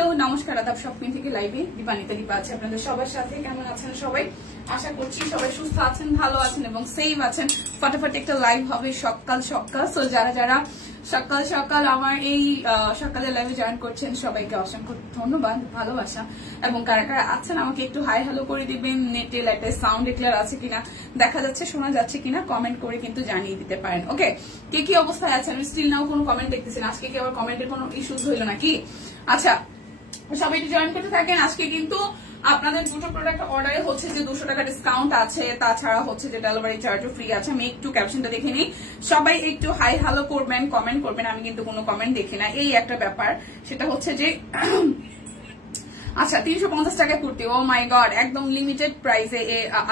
Hello নমস্কার আদাব shopping থেকে লাইভে দীপানিতা দীপা আছে আপনাদের সবার সাথে। কেমন আছেন সবাই? আশা করছি সবাই সুস্থ আছেন, ভালো আছেন এবং সেফ আছেন। ফটাফট একটা লাইভ হবে সকাল সকাল। সো যারা যারা সকাল সকাল আমার এই সকালে লাইভে জয়েন করছেন সবাইকে অসংখ্য ধন্যবাদ, ভালোবাসা। এবং কারা কারা আছেন আমাকে একটু হাই হ্যালো করে দিবেন। নেটে লাইটে সাউন্ড ক্লিয়ার আছে কিনা, দেখা যাচ্ছে শোনা যাচ্ছে কিনা কমেন্ট করে কিন্তু জানিয়ে দিতে পারেন। ওকে, কে কি অবস্থায় আছেন? স্টিল নাও কোনো কমেন্ট দেখতেছেন? আজকে কি আবার কমেন্টের কোনো ইস্যুস হইল নাকি? আচ্ছা, সবাই একটু জয়েন করতে থাকেন। আজকে কিন্তু আপনাদের দুটো প্রোডাক্ট অর্ডারে হচ্ছে যে 200 টাকা ডিসকাউন্ট আছে, তাছাড়া হচ্ছে যে ডেলিভারি চার্জও ফ্রি আছে। আমি একটু ক্যাপশনটা দেখে নিই, সবাই একটু হাই হ্যালো করবেন, কমেন্ট করবেন। আমি কিন্তু কোনো কমেন্ট দেখি না, এই একটা ব্যাপার। সেটা হচ্ছে যে আচ্ছা 350 টাকায় কুর্তি, ও মাই গড, একদম লিমিটেড প্রাইসে।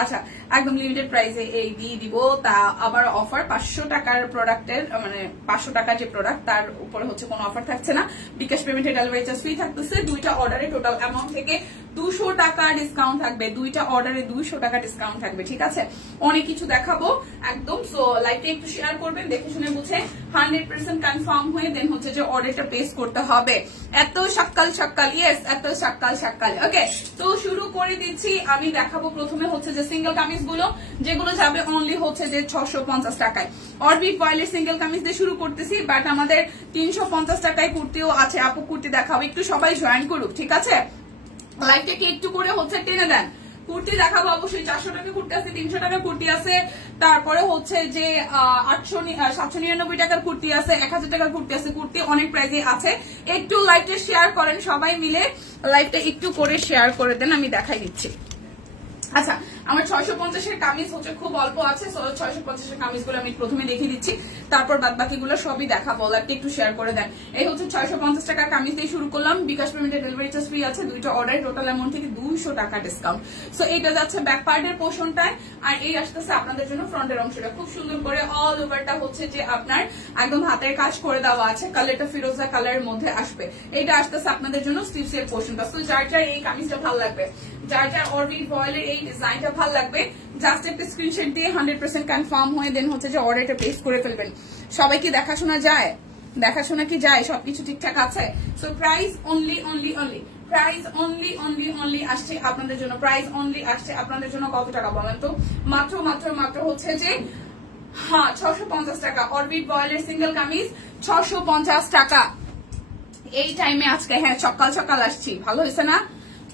আচ্ছা একদম লিমিটেড প্রাইসে এই দিয়ে দিব, তা আবার অফার 500 টাকার প্রোডাক্টের, মানে 500 টাকার যে প্রোডাক্ট তার উপরে হচ্ছে কোনো অফার থাকছে না। বিকাশ পেমেন্টে ডেলিভারি চার্জ ফ্রি থাকতেছে। দুইটা অর্ডারে টোটাল অ্যামাউন্ট থেকে 200 টাকা ডিসকাউন্ট থাকবে। দুইটা অর্ডারে 200 টাকা ডিসকাউন্ট থাকবে, ঠিক আছে? অনেক কিছু দেখাবো একদম। সো লাইভটা একটু শেয়ার করবেন, দেখে শুনে বুঝে 100% কনফার্ম হয়ে দেন হচ্ছে যে অর্ডারটা প্লেস করতে হবে। এত সকাল সকাল, ইয়েস এত সকাল সকাল। ওকে, তো শুরু করে দিচ্ছি। আমি দেখাবো প্রথমে হচ্ছে যে সিঙ্গেল কামিজ গুলো, যেগুলো যাবে অনলি হচ্ছে যে 650 টাকায়। অরবিট বয়েলের সিঙ্গেল কামিজ দিয়ে শুরু করতেছি, বাট আমাদের 350 টাকায় কুর্তিও আছে। আপু কুর্তি দেখাবো, একটু সবাই জয়েন করুক, ঠিক আছে? লাইভটাকে একটু করে হচ্ছে টেনে দেন। কুর্তি দেখাবো অবশ্যই। 400 টাকা কুর্তি আছে, 300 টাকা কুর্তি আছে, তারপরে হচ্ছে যে 799 টাকার কুর্তি আছে, 1000 টাকার কুর্তি আছে। কুর্তি অনেক প্রাইসে আছে। একটু লাইভটা শেয়ার করেন সবাই মিলে, লাইভটা একটু করে শেয়ার করে দেন, আমি দেখাই দিচ্ছি। আচ্ছা, আমার 650 এর কামিজ হচ্ছে খুব অল্প আছে। 650 এর কামিজ গুলো আমি প্রথমে দেখিয়ে দিচ্ছি, তারপর বাদ বাকি গুলো সবই দেখাবো। লাইভটা একটু শেয়ার করে দেন। এই হচ্ছে 650 টাকার কামিজ দিয়ে শুরু করলাম। বিকাশ পেমেন্টের ডেলিভারি চার্জ ফ্রি আছে। দুইটা অর্ডার টোটাল অ্যামাউন্ট থেকে 200 টাকা ডিসকাউন্ট। সো এটা যাচ্ছে ব্যাক পার্টের পোর্শনটায়, আর এই আসতেছে আপনাদের জন্য ফ্রন্টের অংশটা। খুব সুন্দর করে অল ওভারটা হচ্ছে যে আপনার একদম হাতের কাজ করে দেওয়া আছে। কালারটা ফিরোজা কালারের মধ্যে আসবে। এটা আসতেছে আপনাদের জন্য স্লিভস এর পোর্শনটা। সো যার যার এই কামিজটা ভালো লাগবে, যার যার অরবিট বয়েলের এই ডিজাইনটা ভালো লাগবে, জাস্ট একটা স্ক্রিনশট দিয়ে 100% কনফার্ম হয়ে দেন হচ্ছে যে অর্ডারটা প্লেস করে ফেলবেন। সবাই কি দেখাশোনা যায়? দেখাশোনা কি যায়? সবকিছু ঠিকঠাক আছে? So price only only only price only only only আসছে আপনাদের জন্য। প্রাইস অনলি আসছে আপনাদের জন্য কত টাকা বলেন তো? মাত্র মাত্র মাত্র হচ্ছে যে 650 টাকা। অরবিট বয়েলের সিঙ্গেল কামিজ 650 টাকা এই টাইমে আজকে। হ্যাঁ, সকাল সকাল আসছি, ভালো হয়েছে না?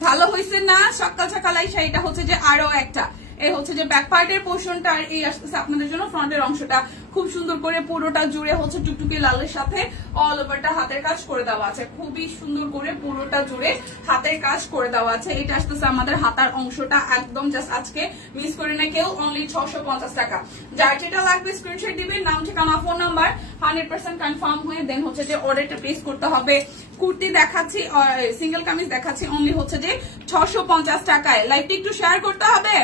ভালো হয়েছে না? সকাল সকাল আইসা এটা হচ্ছে যে আরো একটা, এই হচ্ছে যে ব্যাক পার্টের পোর্শনটা, আর এই আসতেছে আপনাদের জন্য ফ্রন্টের অংশটা। খুব সুন্দর করে পুরোটা জুড়ে হচ্ছে টুকটুকি লালের সাথে অল ওভারটা হাতের কাজ করে দেওয়া আছে। খুবই সুন্দর করে পুরোটা জুড়ে হাতের কাজ করে দেওয়া আছে। এটা আসতেছে আমাদের হাতার অংশটা একদম। জাস্ট আজকে মিস করে না কেউ, অনলি 650 টাকা। যার যেটা লাগবে স্ক্রিনশট দিবেন, নাম ঠিকানা ফোন নাম্বার, 100% কনফার্ম হয়ে দেন হচ্ছে যে অর্ডারটা প্লেস করতে হবে। কুর্তি দেখাচ্ছি, সিঙ্গেল কামিজ দেখাচ্ছি অনলি হচ্ছে যে 650 টাকায়। লাইভটা একটু শেয়ার করতে হবে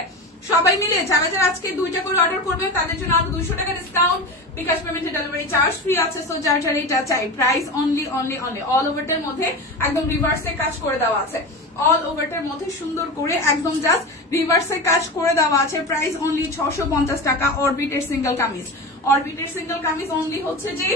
সবাই মিলে। যারা যারা আজকে দুইটা করে অর্ডার করবে তাদের জন্য আরো 200 টাকা ডিসকাউন্ট। বিকাশ পেমেন্টে ডেলিভারি চার্জ ফ্রি আছে। সো যার যার এটা চাই, price only only only. All ওভারটার মধ্যে একদম রিভার্সে কাজ করে দেওয়া আছে। অল ওভারটার মধ্যে সুন্দর করে একদম জাস্ট রিভার্সে কাজ করে দেওয়া আছে। প্রাইস অনলি 650 টাকা। অরবিটের সিঙ্গেল কামিজ, অরবিটের সিঙ্গেল কামিজ অনলি হচ্ছে যে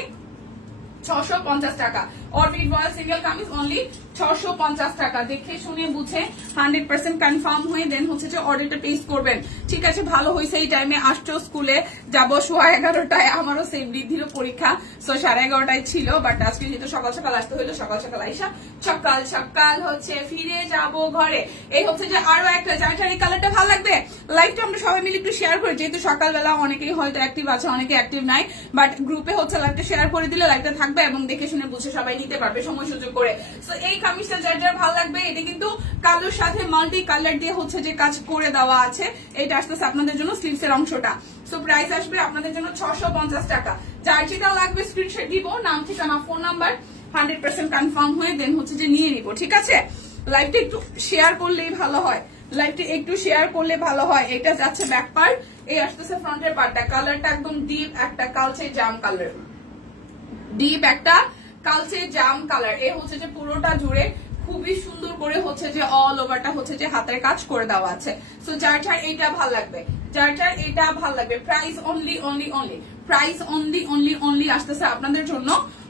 650 টাকা। Orbit voile single kameez only 650 টাকা। দেখে শুনে বুঝে 100% কনফার্ম হয়ে দেন হচ্ছে যে অর্ডারটা প্লেস করবেন, ঠিক আছে? ভালো হয়েছে এই টাইমে আসছো। স্কুলে যাবো 11:30টায়, আমারও সেই বৃদ্ধিরও পরীক্ষা। সো 11:30টায় ছিল, বাট আজকে যেহেতু সকাল সকাল আসতে হইলো, সকাল সকাল আইসা সকাল সকাল হচ্ছে ফিরে যাব ঘরে। এই হচ্ছে যে আরো একটা, যার যার এই কালারটা ভালো লাগবে লাইভটা আমরা সবাই মিলে একটু শেয়ার করি। যেহেতু সকালবেলা অনেকেই হয়তো অ্যাক্টিভ আছে, অনেকে অ্যাক্টিভ নাই, বাট গ্রুপে হচ্ছে লাইভটা শেয়ার করে দিলে লাইভটা থাকবে এবং দেখে শুনে বুঝে সবাই নিতে পারবে সময় সুযোগ করে। সো এই কামিজটা যার যার ভালো লাগবে, এটা কিন্তু কালোর সাথে মাল্টি কালার দিয়ে হচ্ছে যে কাজ করে দেওয়া আছে। এটা আসতেছে আপনাদের জন্য স্লিভস এর অংশটা। সো প্রাইস আসবে আপনাদের জন্য 650 টাকা। যার যেটা লাগবে স্ক্রিনশট দিব, নাম ঠিকানা ফোন নাম্বার, 100% কনফার্ম হয়ে দেন হচ্ছে যে নিয়ে নিব, ঠিক আছে? লাইভটা একটু শেয়ার করলেই ভালো হয়, লাইভটা একটু শেয়ার করলে ভালো হয়। এটা যাচ্ছে ব্যাক পার্ট, এই আসতেছে ফ্রন্টের পার্টটা। কালারটা একদম ডিপ একটা কালচে জাম কালার, ডিপ একটা কালচে জাম কালার। এই হচ্ছে যে পুরোটা জুড়ে খুবই সুন্দর করে হচ্ছে যে অল ওভারটা হচ্ছে যে হাতের কাজ করে দেওয়া আছে। সো যার যার এইটা ভাল লাগবে, যার যার এটা ভাল লাগবে। Price only only only, price only only only আসতেছে আপনাদের জন্য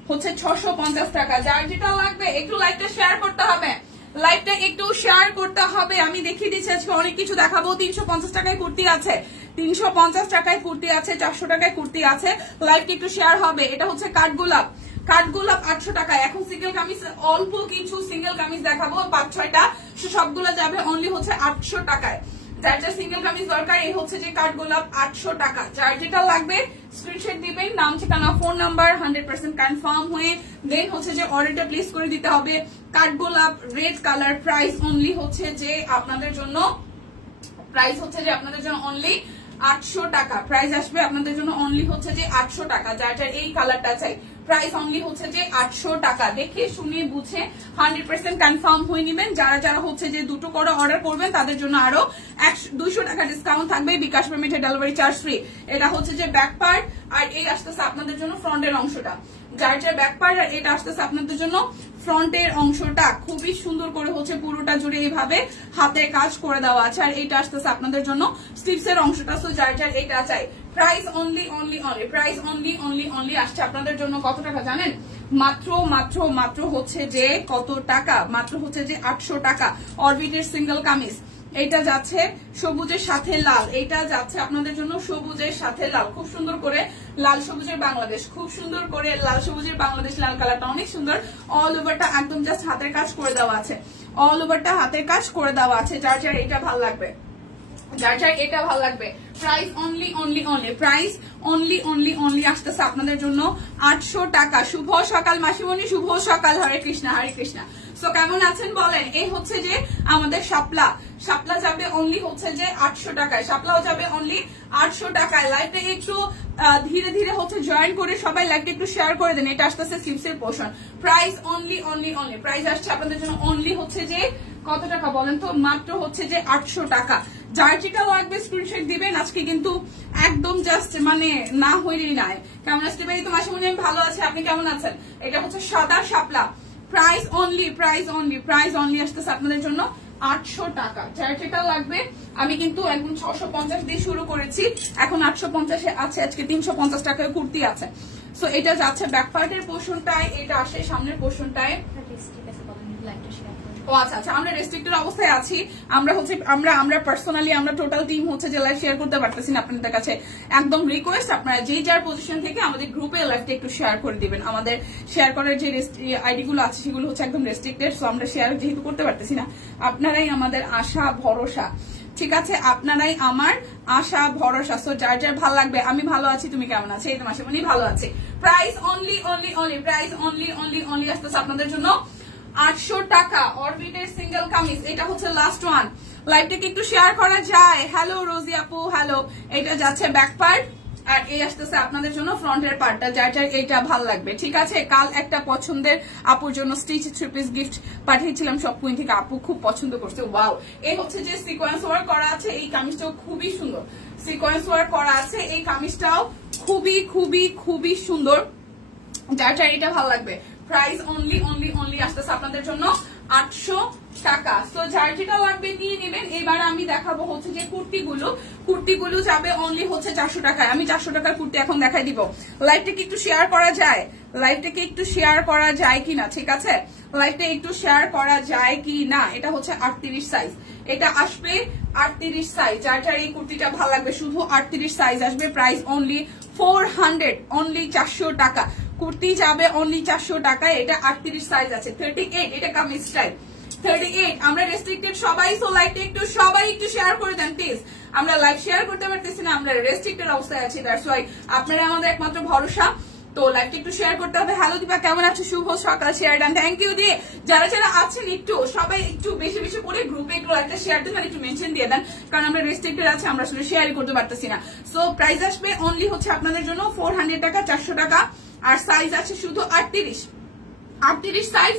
হচ্ছে 650 টাকা। যার যেটা লাগবে একটু লাইভটা শেয়ার করতে হবে, লাইভটা একটু শেয়ার করতে হবে। আমি দেখিয়ে দিচ্ছি আজকে অনেক কিছু দেখাবো। 350 টাকায় কুর্তি আছে, 350 টাকায় কুর্তি আছে, 400 টাকায় কুর্তি আছে। লাইভটা একটু শেয়ার হবে। এটা হচ্ছে কাঠগোলাপ, কাঠগোলাপ 800 টাকায়। এখন সিঙ্গেল কামিজ অল্প কিছু সিঙ্গেল কামিজ দেখাবো 5-6টা, সবগুলো যাবে অনলি হচ্ছে 800 টাকায়। যার যা সিঙ্গেল কামিজ দরকার এই হচ্ছে যে কাঠগোলাপ 800 টাকা। যার যেটা লাগবে স্ক্রিনশট দিবেন, নাম ঠিকানা ফোন নাম্বার 100% কনফার্ম হয়ে দেন হচ্ছে যে অর্ডারটা প্লেস করে দিতে হবে। কাঠগোলাপ রেড কালার, প্রাইস অনলি হচ্ছে যে আপনাদের জন্য অনলি 800 টাকা। প্রাইস আসবে আপনাদের জন্য অনলি হচ্ছে যে 800 টাকা। যার যার এই কালারটা চাই প্রাইস অনলি হচ্ছে যে 800 টাকা। দেখে শুনে বুঝে 100% কনফার্ম হয়ে নেবেন। যারা যারা হচ্ছে যে দুটো করে অর্ডার করবেন তাদের জন্য আরো 200 টাকা ডিসকাউন্ট থাকবে, বিকাশ পেমেন্টে ডেলিভারি চার্জ ফ্রি। এটা হচ্ছে যে ব্যাক পার্ট, আর এই আসতেছে আপনাদের জন্য ফ্রন্টের অংশটা। যার যার ব্যাক পার্ট আর এটা আসতেছে আপনাদের জন্য ফ্রন্টের অংশটা। খুবই সুন্দর করে হচ্ছে পুরোটা জুড়ে এইভাবে হাতে কাজ করে দেওয়া আছে, আর এটা আসতেছে আপনাদের জন্য স্লিভস এর অংশটা। সো যার যার এটা চাই প্রাইস অনলি প্রাইস অনলি আসছে আপনাদের জন্য কত টাকা জানেন? মাত্র হচ্ছে যে কত টাকা? মাত্র হচ্ছে যে 800 টাকা। অরবিটের সিঙ্গেল কামিজ, এটা যাচ্ছে সবুজের সাথে লাল, এটা যাচ্ছে আপনাদের জন্য সবুজের সাথে লাল। খুব সুন্দর করে লাল সবুজের বাংলাদেশ, খুব সুন্দর করে লাল সবুজের বাংলাদেশ, লাল কালারটা অনেক সুন্দর। অল ওভারটা একদম জাস্ট হাতের কাজ করে দেওয়া আছে, অল ওভারটা হাতের কাজ করে দেওয়া আছে। যার যার এটা ভালো লাগবে, যার যার এটা ভালো লাগবে প্রাইস অনলি প্রাইস অনলি আসতেছে আপনাদের জন্য 800 টাকা। শুভ সকাল মাসিমণি, শুভ সকাল। হরে কৃষ্ণা হরে কৃষ্ণা। সো কেমন আছেন বলেন? এই হচ্ছে যে আমাদের শাপলা যাবে অনলি হচ্ছে যে 800 টাকায়, শাপলাও যাবে অনলি 800 টাকায়। লাইভটা একটু ধীরে ধীরে হচ্ছে জয়েন করে সবাই লাইভটা একটু শেয়ার করে দেন। এটা আসতেছে স্লিভসের পোর্শন। প্রাইস অনলি প্রাইস আসছে আপনাদের জন্য অনলি হচ্ছে যে কত টাকা বলেন তো? মাত্র হচ্ছে যে 800 টাকা। যার যেটা লাগবে স্ক্রিনশট দিবেন। আজকে কিন্তু একদম জাস্ট মানে না হইলেই নাই। কেমন আসতে পারি তো মাসিমণি? আমি ভালো আছি, আপনি কেমন আছেন? এটা হচ্ছে সাদা শাপলা, প্রাইস অনলি আসতেছে আপনাদের জন্য 800 টাকা। যার যেটা লাগবে, আমি কিন্তু একদম 650 দিয়ে শুরু করেছি, এখন 850 আছে। আজকে 350 টাকায় কুর্তি আছে। সো এটা যাচ্ছে ব্যাক পার্টের পোর্শনটায়, এটা আসে সামনের পোর্শনটায়। ও আচ্ছা আচ্ছা, আমরা রেস্ট্রিক্টেড অবস্থায় আছি। আমরা হচ্ছে আমরা পার্সোনালি আমরা টোটাল টিম হচ্ছে যে লাইভ শেয়ার করতে পারতেছি না আপনাদের কাছে। একদম রিকোয়েস্ট, আপনারা যে যার পজিশন থেকে আমাদের গ্রুপে লাইভটা একটু শেয়ার করে দিবেন। আমাদের শেয়ার করার যে আইডি গুলো আছে সেগুলো হচ্ছে একদম রেস্ট্রিক্টেড। সো আমরা শেয়ার যেহেতু করতে পারতেছি না, আপনারাই আমাদের আশা ভরসা, ঠিক আছে? আপনারাই আমার আশা ভরসা। সো যার যার ভালো লাগবে। আমি ভালো আছি, তুমি কেমন আছো? এই তো মাসিমণি ভালো আছে। প্রাইস অনলি প্রাইস অনলি আসতেছে আপনাদের জন্য 800 টাকা। অরবিটের সিঙ্গেল কামিজ, এটা হচ্ছে লাস্ট ওয়ান। লাইভটাকে একটু শেয়ার করা যায়। হ্যালো রোজি আপু, হ্যালো। এটা যাচ্ছে ব্যাক পার্ট, আর এই আসতেছে আপনাদের জন্য ফ্রন্টের পার্টটা। যার যার এইটা ভাল লাগবে, ঠিক আছে? কাল একটা পছন্দের আপুর জন্য স্টিচ 3 পিস গিফট পাঠিয়েছিলাম সব কুইন থেকে, আপু খুব পছন্দ করছে। ওয়াও, এই হচ্ছে যে সিকোয়েন্স ওয়ার্ক করা আছে। এই কামিজটাও খুবই সুন্দর, সিকোয়েন্স ওয়ার্ক করা আছে। এই কামিজটাও খুবই সুন্দর। যার যার এটা ভালো লাগবে প্রাইস অনলি আসতেছে আপনাদের জন্য 800 টাকা। সো যার যেটা লাগবে নিয়ে নেবেন। এবার আমি দেখাবো হচ্ছে যে কুর্তিগুলো যাবে অনলি হচ্ছে 400 টাকায়। আমি 400 টাকার কুর্তি এখন দেখাই দিব। লাইভটাকে একটু শেয়ার করা যায়, কিনা, ঠিক আছে? লাইভটা একটু শেয়ার করা যায় কি না? এটা হচ্ছে 38 সাইজ, এটা আসবে 38 সাইজ। যার যার এই কুর্তিটা ভালো লাগবে শুধু 38 সাইজ আসবে। প্রাইস অনলি 400, অনলি 400 টাকা। কুর্তি যাবে অনলি 400 টাকায়। এটা 38 সাইজ আছে। 38 এটা কামিজ স্টাইল 38। আমরা রেস্ট্রিক্টেড সবাই। সো লাইভটা একটু সবাই একটু শেয়ার করে দেন প্লিজ। আমরা লাইভ শেয়ার করতে পারতেছি না, আমরা রেস্ট্রিক্টেড অবস্থায় আছি। দ্যাটস ওয়াই আপনারা আমাদের একমাত্র ভরসা। তো লাইভটা একটু শেয়ার করতে হবে। হ্যালো দীপা, কেমন আছো? শুভ সকাল। শেয়ার ডান, থ্যাংক ইউ দিয়ে। যারা যারা আছেন একটু সবাই একটু বেশি বেশি করে গ্রুপে একটু লাইভটা শেয়ার দেন, আর একটু মেনশন দিয়ে দেন, কারণ আমরা রেস্ট্রিক্টেড আছি, আমরা আসলে শেয়ারই করতে পারতেছি না। সো প্রাইস আসবে অনলি হচ্ছে আপনাদের জন্য 400 টাকা, 400 টাকা। আর সাইজ আছে শুধু 38 সাইজ,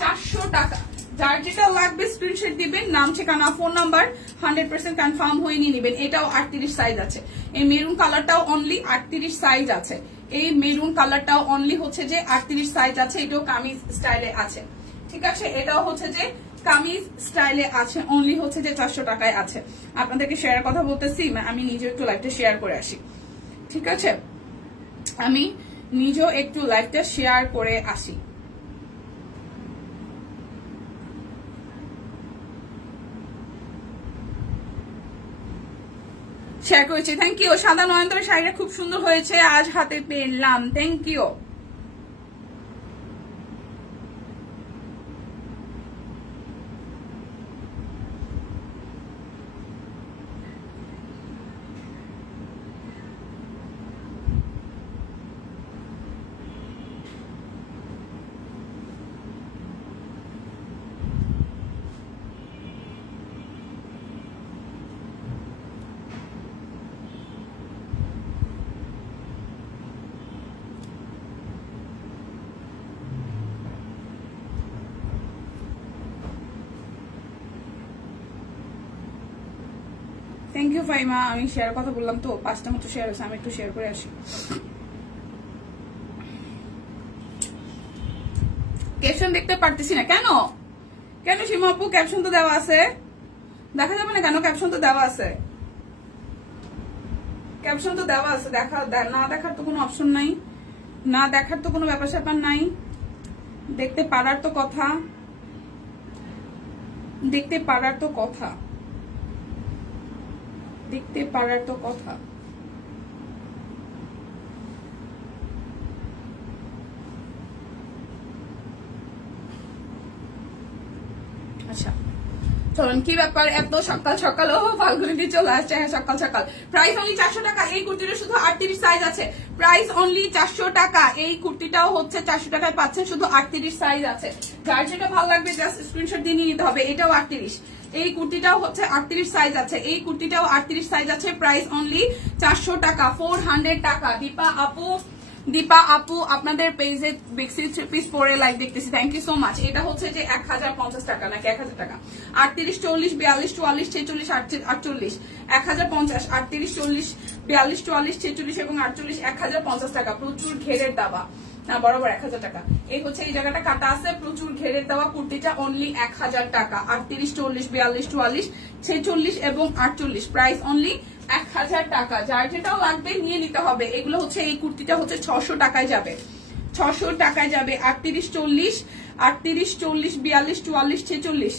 400 টাকা। যার যেটা লাগবে স্ক্রিনশট দিবেন, নাম ঠিকানা ফোন নাম্বার 100% কনফার্ম হয়ে নিয়ে নেবেন। এটাও 38 সাইজ আছে। এই মেরুন কালারটাও অনলি 38 সাইজ আছে। এই মেরুন কালারটাও অনলি হচ্ছে যে 38 সাইজ আছে। এটাও কামিজ স্টাইলে আছে, ঠিক আছে? এটাও হচ্ছে যে কামিজ স্টাইলে আছে, অনলি হচ্ছে যে 400 টাকায় আছে। আপনাদেরকে শেয়ার কথা বলতেছি, আমি নিজে একটু লাইভটা শেয়ার করে আসি, ঠিক আছে? আমি নিজেও একটু লাইভটা শেয়ার করে আসি। শেয়ার করেছি, থ্যাংক ইউ। সাদা নয়নতারা শাড়িটা খুব সুন্দর হয়েছে, আজ হাতে পেলাম, thank you. Thank you Faima. আমি শেয়ার কথা বললাম তো, 5টা মতো শেয়ার আছে, আমি একটু শেয়ার করে আসি। ক্যাপশন দেখতে পারতেছি না কেন? কেন সীমা আপু? ক্যাপশন তো দেওয়া আছে, দেখা যাবে না কেন? ক্যাপশন তো দেওয়া আছে, ক্যাপশন তো দেওয়া আছে। না দেখার তো কোনো অপশন নাই, না দেখার তো কোনো ব্যাপার স্যাপার নাই। দেখতে পারার তো কথা, দেখতে পারার তো কথা, দেখতে পারার তো কথা। আচ্ছা চলুন, কি ব্যাপার এত সকাল সকাল? ও ফাল্গুনি চলে আসছে, হ্যাঁ সকাল সকাল। প্রাইস অনলি 400 টাকা। এই কুর্তিটা শুধু 38 সাইজ আছে, প্রাইস অনলি 400 টাকা। এই কুর্তিটাও হচ্ছে 400 টাকায় পাচ্ছেন, শুধু 38 সাইজ আছে। যার যেটা ভালো লাগবে জাস্ট স্ক্রিনশট দিয়ে নিতে হবে। এটাও 38, এই কুর্তিটাও হচ্ছে 38 সাইজ আছে, এই কুর্তিটাও 38 সাইজ আছে। প্রাইস অনলি 400 টাকা, 400 টাকা। দীপা আপু আপনাদের পেজে বেক্সি 3 পিস পরে লাইভ দেখতেছি, থ্যাংক ইউ সো মাচ। এটা হচ্ছে যে 1050 টাকা নাকি 1000 টাকা? 38, 40, 42, 44, 46, 48, 1050, 38, 40, 42, 44, 46 এবং 48, 1050 টাকা। প্রচুর ঘেরের দাবা না, বরাবর 1000 টাকা। এই হচ্ছে এই জায়গাটা কাটা আছে, প্রচুর ঘেরের দেওয়া কুর্তিটা অনলি 1000 টাকা। 38, 40, 42, 44, 46 এবং 48, প্রাইস অনলি 1000 টাকা। যার যেটাও লাগবে নিয়ে নিতে হবে। এগুলো হচ্ছে, এই কুর্তিটা হচ্ছে 600 টাকায় যাবে, 600 টাকায় যাবে। 38, 40, 38, 40, 42, 44, 46,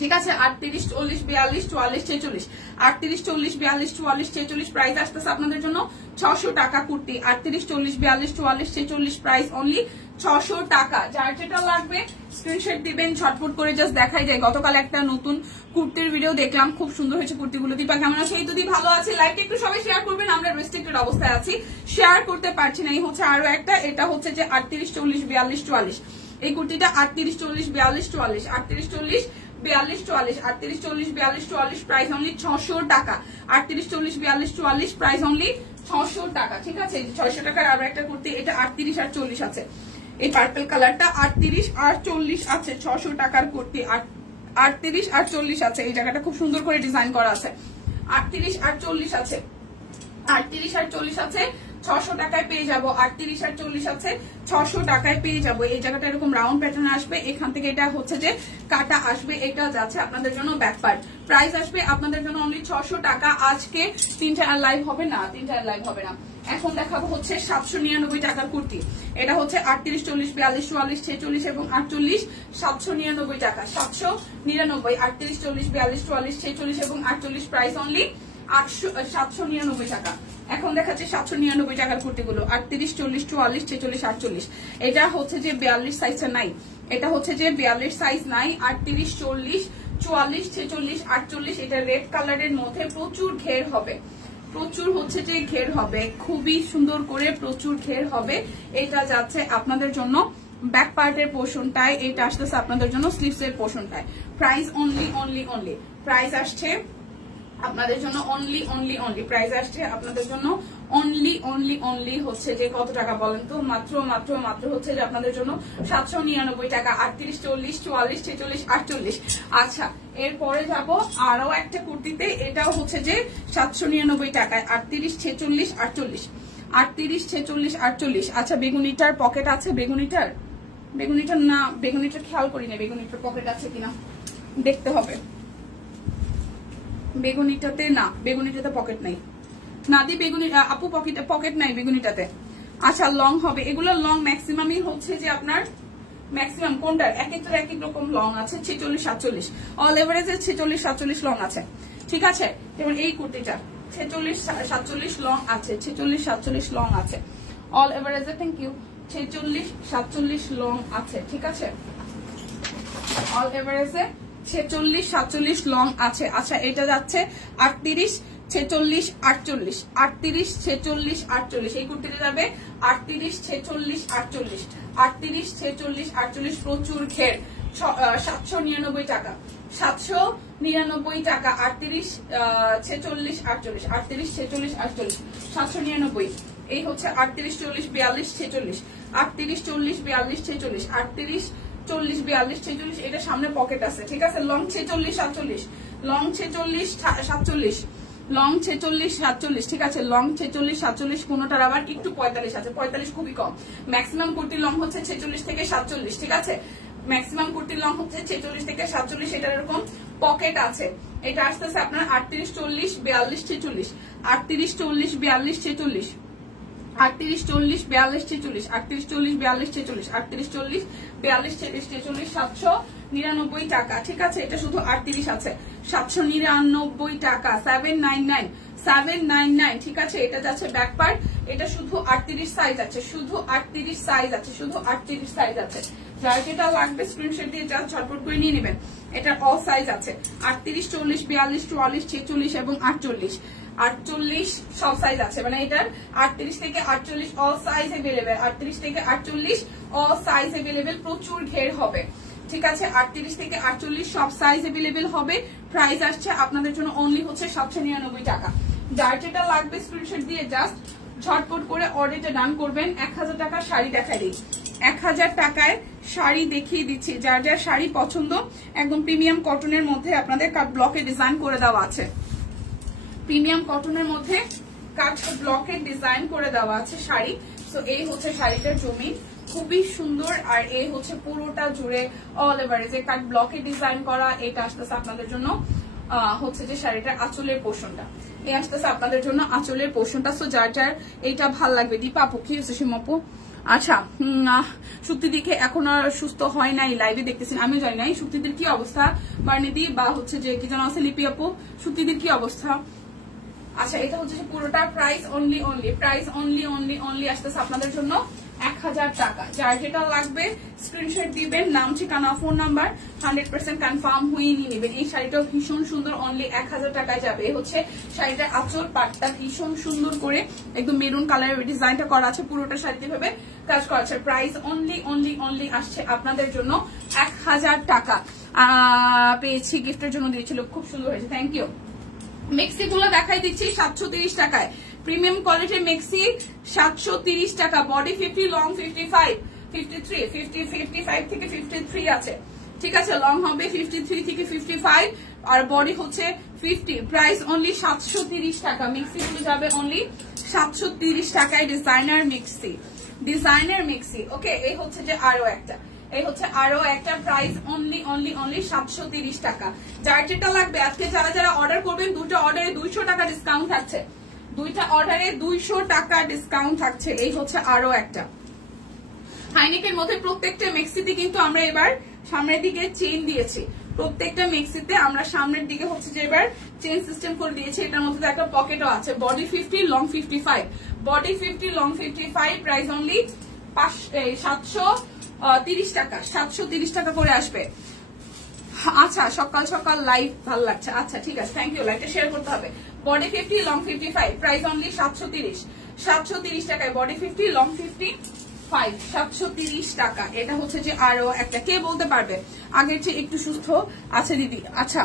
ঠিক আছে? 38, 40, 42, 44, 46, 38, 40, 42, 44, 46, প্রাইস আসতেছে আপনাদের জন্য 600 টাকা কুর্তি। 38, 40, 42, 44, 46, প্রাইস অনলি 600 টাকা। যার যেটা লাগবে স্ক্রিনশট দিবেন, ঝটপট করে জাস্ট দেখাই যায়। গতকাল একটা নতুন কুর্তির ভিডিও দেখলাম, খুব সুন্দর হয়েছে কুর্তিগুলো। দীপা কেমন আছে? এই যদি ভালো আছে, লাইভটা একটু সবাই শেয়ার করবেন। আমরা রেস্ট্রিক্টেড অবস্থায় আছি, শেয়ার করতে পারছি না। এই হচ্ছে আরো একটা, এটা হচ্ছে যে 38, 40, 42, 44, এই কুর্তিটা 38, 40, 42, 44, 38, 40, 42, 44, 38, 40, 42, 44, প্রাইস অনলি 600 টাকা। 38, 40, 42, 44, প্রাইস অনলি 600 টাকা, ঠিক আছে? 600 টাকার আরো একটা কুর্তি, এটা 38 আর 40 আছে। এই পার্পল কালারটা 38 আর 40 আছে, 600 টাকার কুর্তি। 38 আর 40 আছে, এই জায়গাটা খুব সুন্দর করে ডিজাইন করা আছে। 38 আর 40 আছে, 38 আর 40 আছে, 600 টাকায় পেয়ে যাবো। 38 আর 40 আছে, 600 টাকায় পেয়ে যাবো। এই জায়গাটা এরকম রাউন্ড প্যাটার্ন আসবে, এখান থেকে এটা হচ্ছে যে কাটা আসবে, এটা যাচ্ছে আপনাদের জন্য ব্যাক পার্ট। প্রাইস আসবে আপনাদের জন্য অনলি 600 টাকা। আজকে 3টা আর লাইভ হবে না, 3টা আর লাইভ হবে না। এখন দেখাবো হচ্ছে 799 টাকার কুর্তি। এটা হচ্ছে 38, 40, 42, 44, 46 এবং 48, 799 টাকা। 799, 38, 40, 42, 44, 46 এবং 48, প্রাইস অনলি 799 টাকা। এখন দেখাচ্ছে 799 টাকার কুর্তিগুলো। 38, 40, 44, 46, 48, এটা হচ্ছে যে 42 সাইজটা নাই, এটা হচ্ছে যে 42 সাইজ নাই। 38, 40, 44, 46, 48, এটা রেড কালারের মধ্যে প্রচুর ঘের হবে, প্রচুর হচ্ছে যে ঘের হবে, খুবই সুন্দর করে প্রচুর ঘের হবে। এটা যাচ্ছে আপনাদের জন্য ব্যাক পার্টের পোর্শনটায়, এটা আসতেছে আপনাদের জন্য স্লিভস এর পোর্শনটায়। Price only only only, price আসছে আপনাদের জন্য অনলি অনলি অনলি, প্রাইস আসছে আপনাদের জন্য অনলি অনলি অনলি হচ্ছে যে কত টাকা বলেন তো? মাত্র মাত্র মাত্র হচ্ছে যে আপনাদের জন্য 799 টাকা। 38, 40, 44, 46, 48। আচ্ছা, এরপরে যাব আরো একটা কুর্তিতে, এটাও হচ্ছে যে 799 টাকায়। 38, 46, 48, 38, 46, 48। আচ্ছা, বেগুনিটার পকেট আছে? বেগুনিটার না, বেগুনিটার খেয়াল করি না, বেগুনিটার পকেট আছে কিনা দেখতে হবে। বেগুনিটাতে না, বেগুনিটাতে পকেট নাই। না দি বেগুনি আপু, পকেট নাই বেগুনিটাতে। আচ্ছা লং হবে, এগুলো লং ম্যাক্সিমামই হচ্ছে যে আপনার ম্যাক্সিমাম কোনটার এক একটার এক এক রকম লং আছে, 46-47 অল এভারেজে 46-47 লং আছে, ঠিক আছে। যেমন এই কুর্তিটা 46-47 লং আছে, 46-47 লং আছে অল এভারেজে, থ্যাংক ইউ, 46-47 লং আছে, ঠিক আছে, অল এভারেজে 46-47 লং আছে। আচ্ছা এটা যাচ্ছে 38-46-48, 38-46-48, এই কুর্তিটা যাবে 38-46-48, 38-46-48, প্রচুর ঘের, 799 টাকা, 799 টাকা, 38-46-48, 38-46-48, 799, এই হচ্ছে 38-40-42-46, 38-40-42-46, 38-40-42-46, এটা সামনে পকেট আছে, ঠিক আছে। লং 46-47, লং 46-47, লং 46-47, ঠিক আছে, লং 46-47, কোনটার আবার একটু 45 আছে, 45 খুবই কম। ম্যাক্সিমাম কুর্তির লং হচ্ছে 46-47, ঠিক আছে, ম্যাক্সিমাম কুর্তির লং হচ্ছে 46-47, এটার এরকম পকেট আছে। এটা আসতেছে আপনার 38-40-42-46, 38-40-42-46, 38-40-42-46, 38-40-42-46, 38-40-42-46, 799 টাকা, ঠিক আছে। এটা শুধু 38 আছে, 799 টাকা, 799, ঠিক আছে। এটা যাচ্ছে ব্যাক পার্ট, এটা শুধু 38 সাইজ আছে, শুধু 38 সাইজ আছে, শুধু 38 সাইজ আছে। যার যেটা লাগবে স্ক্রিনশট দিয়ে যা ঝটপট করে নিয়ে নেবেন। এটার অল সাইজ আছে 38-40-42-44, 46 এবং 48, 48 সব সাইজ আছে, মানে এটার 38 থেকে 48 অল সাইজ अवेलेबल, 38 থেকে 48 অল সাইজ अवेलेबल, প্রচুর ঘের হবে, ঠিক আছে। 38 থেকে 48 সব সাইজ अवेलेबल হবে। প্রাইস আসছে আপনাদের জন্য অনলি হচ্ছে 799 টাকা। যার যেটা লাগবে স্ক্রিনশট দিয়ে জাস্ট ঝটপট করে অর্ডারটা ডান করবেন। 1000 টাকার শাড়ি দেখাই দিই, 1000 টাকায় শাড়ি দেখিয়ে দিচ্ছি। যার যার শাড়ি পছন্দ, একদম প্রিমিয়াম কটনের মধ্যে আপনাদের কাট ব্লকে ডিজাইন করে দেওয়া আছে, প্রিমিয়াম কটনের মধ্যে কাট ব্লকে ডিজাইন করে দেওয়া আছে শাড়ি। সো এই হচ্ছে শাড়িটার জমি, খুবই সুন্দর, আর এই হচ্ছে পুরোটা জুড়ে অল ওভার যে কাট ব্লকে ডিজাইন করা। এটা আসতেছে আপনাদের জন্য হচ্ছে যে শাড়িটার আঁচলের পোর্শনটা, এই আসতেছে আপনাদের জন্য আঁচলের পোর্শনটা। সো যার যার এইটা ভাল লাগবে। দীপা আপু কি হচ্ছে সীমাপু? আচ্ছা শুক্তি দিকে এখন আর সুস্থ হয় নাই, লাইভে দেখতেছেন, আমিও জানি নাই শুক্তিদের কি অবস্থা, বার্নিদি বা হচ্ছে যে কি যেন আছে লিপি আপু, শুক্তিদের কি অবস্থা? আচ্ছা এটা হচ্ছে পুরোটা প্রাইস অনলি প্রাইস অনলি আসতেছে আপনাদের জন্য 1000 টাকা। যার যেটা লাগবে স্ক্রিনশট দিবেন, নাম ঠিকানা ফোন নাম্বার 100% কনফার্ম হয়ে নিয়ে নেবেন। এই শাড়িটাও ভীষণ সুন্দর, অনলি 1000 টাকায় যাবে। এই হচ্ছে শাড়িটার আঁচল পাটটা ভীষণ সুন্দর করে একদম মেরুন কালারের ডিজাইনটা করা আছে, পুরোটা শাড়িতে ভাবে কাজ করা আছে। প্রাইস অনলি আসছে আপনাদের জন্য 1000 টাকা। পেয়েছি, গিফটের জন্য দিয়েছিল, খুব সুন্দর হয়েছে, থ্যাংক ইউ। মেক্সি গুলো দেখাই দিচ্ছি 730 টাকায়, প্রিমিয়াম কোয়ালিটির মেক্সি 730 টাকা, বডি 50, লং 55, 53, 55 থেকে 53 আছে, ঠিক আছে। লং হবে 53 থেকে 55 আর বডি হচ্ছে 50। প্রাইস অনলি 730 টাকা। মেক্সি গুলো যাবে অনলি 730 টাকায়। ডিজাইনার মেক্সি, ওকে। এই হচ্ছে যে আরো একটা প্রাইস অনলি 730 টাকা। যার যেটা লাগবে আজকে যারা যারা অর্ডার করবেন, দুটো অর্ডারে 200 টাকা ডিসকাউন্ট থাকছে, দুইটা অর্ডারে 200 টাকা ডিসকাউন্ট থাকছে। এই হচ্ছে আরো একটা হাইনেকের মধ্যে। প্রত্যেকটা মেক্সিতে কিন্তু আমরা এবার সামনের দিকে চেইন দিয়েছি, প্রত্যেকটা মেক্সিতে আমরা সামনের দিকে হচ্ছে যে এবার চেইন সিস্টেম করে দিয়েছি। এটার মধ্যে একটা পকেটও আছে। Body 50, long 55, body 50, long 55, price only 730 টাকা, 730 টাকা করে আসবে। আচ্ছা সকাল সকাল লাইভ ভালো লাগছে, আচ্ছা ঠিক আছে, থ্যাংক ইউ। লাইভটা শেয়ার করতে হবে। বডি 50, লং 55, প্রাইস অনলি 730 টাকায়। বডি 50, লং 55, 730 টাকা। এটা হচ্ছে যে আরো একটা, কে বলতে পারবে আগের চেয়ে একটু সুস্থ আছে দিদি? আচ্ছা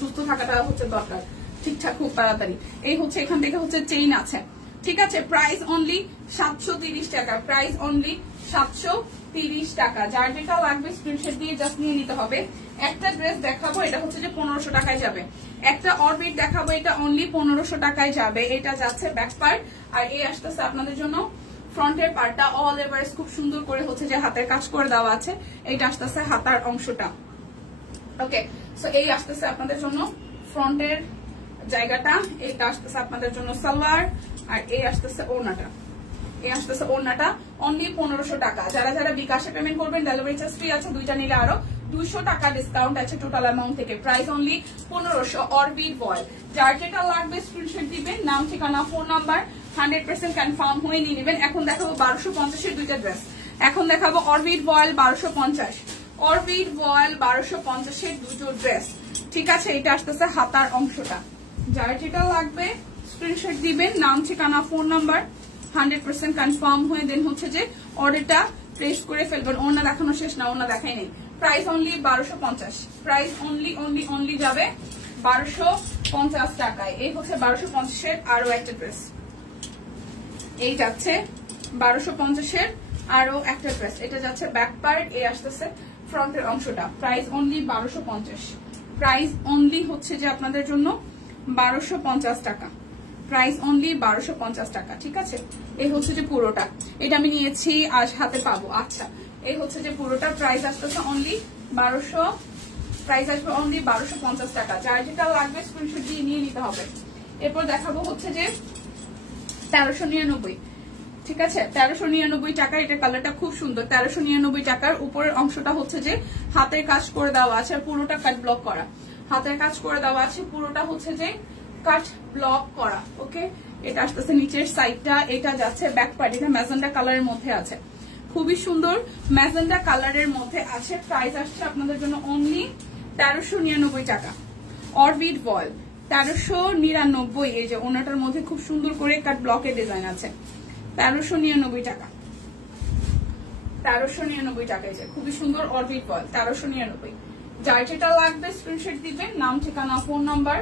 সুস্থ থাকাটা হচ্ছে দরকার, ঠিকঠাক খুব তাড়াতাড়ি। এই হচ্ছে এখান থেকে হচ্ছে চেইন আছে, ঠিক আছে। প্রাইস অনলি 730 টাকা, প্রাইস অনলি 730 টাকা। যার যেটা লাগবে স্ক্রিনশট দিয়ে জাস্ট নিয়ে নিতে হবে। একটা ড্রেস দেখাবো, এটা হচ্ছে যে 1500 টাকায় যাবে। একটা অরবিট দেখাবো, এটা অনলি 1500 টাকায় যাবে। এটা যাচ্ছে ব্যাক পার্ট, আর এই আসতেছে আপনাদের জন্য ফ্রন্টের পার্টটা। অল এভারেজ খুব সুন্দর করে হচ্ছে যে হাতের কাজ করে দেওয়া আছে। এইটা আসতেছে হাতার অংশটা, ওকে। সো এই আসতেছে আপনাদের জন্য ফ্রন্টের জায়গাটা, এইটা আসতেছে আপনাদের জন্য সালোয়ার, আর এই আসতেছে ওড়নাটা, এই আসতেছে ওড়নাটা অনলি 1500 টাকা। যারা যারা বিকাশে পেমেন্ট করবেন ডেলিভারি চার্জ ফ্রি আছে, দুইটা নিলে আরো 200 টাকা ডিসকাউন্ট আছে টোটাল অ্যামাউন্ট থেকে। Price only 1500। অরবিট ভয়েল, যার যেটা লাগবে স্ক্রিনশট দিবেন, নাম ঠিকানা ফোন নাম্বার 100% কনফার্ম হয়ে নিয়ে নেবেন। এখন দেখাবো 1250 এর দুইটা ড্রেস। এখন দেখাবো অরবিট ভয়েল 1250, অরবিট ভয়েল 1250 এর দুটো ড্রেস। ঠিক আছে, এটা আসতেছে হাতার অংশটা। যার যেটা লাগবে স্ক্রিনশট দিবেন, নাম ঠিকানা ফোন নাম্বার 100% কনফার্ম হয়ে দেন হচ্ছে যে অর্ডারটা প্লেস করে ফেলবেন। ওনা দেখানো শেষ না, ওনা দেখাই নেই। প্রাইস অনলি 1250, প্রাইস অনলি যাবে 1250 টাকায়। এই হচ্ছে 1250 এর আরো একটা ড্রেস, এই যাচ্ছে 1250 এর আরো একটা ড্রেস। এটা যাচ্ছে ব্যাক পার্ট, এই আসতেছে ফ্রন্টের অংশটা। প্রাইস অনলি 1250, প্রাইস অনলি হচ্ছে যে আপনাদের জন্য 1250 টাকা, প্রাইস অনলি 1250 টাকা। ঠিক আছে, এই হচ্ছে যে পুরোটা, এটা আমি নিয়েছি আজ হাতে পাবো। আচ্ছা, এই হচ্ছে যে পুরোটা প্রাইস আসতেছে অনলি 1200, প্রাইস আসবে অনলি 1250 টাকা। যার যেটা লাগবে স্ক্রিনশট দিয়ে নিয়ে নিতে হবে। এরপর দেখাবো হচ্ছে যে 1399, ঠিক আছে, 1399 টাকার। এটা কালারটা খুব সুন্দর। 1399 টাকার উপরের অংশটা হচ্ছে যে হাতের কাজ করে দেওয়া আছে, পুরোটা কাট ব্লক করা, হাতের কাজ করে দেওয়া আছে, পুরোটা হচ্ছে যে কাট ব্লক করা। ওকে, এটা আসতেছে নিচের সাইডটা, এটা যাচ্ছে ব্যাক পার্ট। এটা ম্যাজেন্ডা কালারের মধ্যে আছে, খুবই সুন্দর ম্যাজেন্ডা কালারের মধ্যে আছে। প্রাইস আসছে আপনাদের জন্য অনলি 1399 টাকা। অরবিট ভয়েল 1399। এই যে ওনাটার মধ্যে খুব সুন্দর করে কাট ব্লকের ডিজাইন আছে, 1399 টাকা, 1399 টাকা। এই যে খুবই সুন্দর অরবিট ভয়েল 1399। যার যেটা লাগবে স্ক্রিনশট দিবেন, নাম ঠিকানা ফোন নাম্বার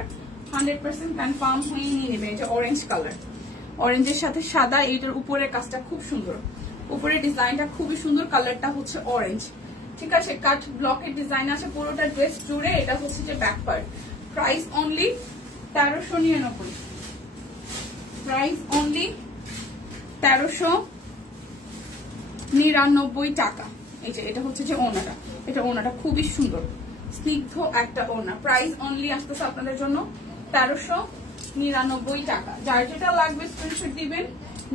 100% কনফার্ম হয়ে নিয়ে নেবেন। এটা অরেঞ্জ কালার, অরেঞ্জের সাথে সাদা। এইটার উপরের কাজটা খুব সুন্দর, উপরের ডিজাইনটা খুবই সুন্দর, কালারটা হচ্ছে অরেঞ্জ। ঠিক আছে, কাট ব্লকের ডিজাইন আছে পুরোটা ড্রেস জুড়ে। এটা হচ্ছে যে back part. Price only 1399, price only 1399 টাকা। এই যে এটা হচ্ছে যে ওনাটা, এটা ওনাটা খুবই সুন্দর স্নিগ্ধ একটা ওনা। প্রাইস অনলি আসতেছে আপনাদের জন্য 1399 টাকা। যার যেটা লাগবে স্ক্রিনশট দিবেন,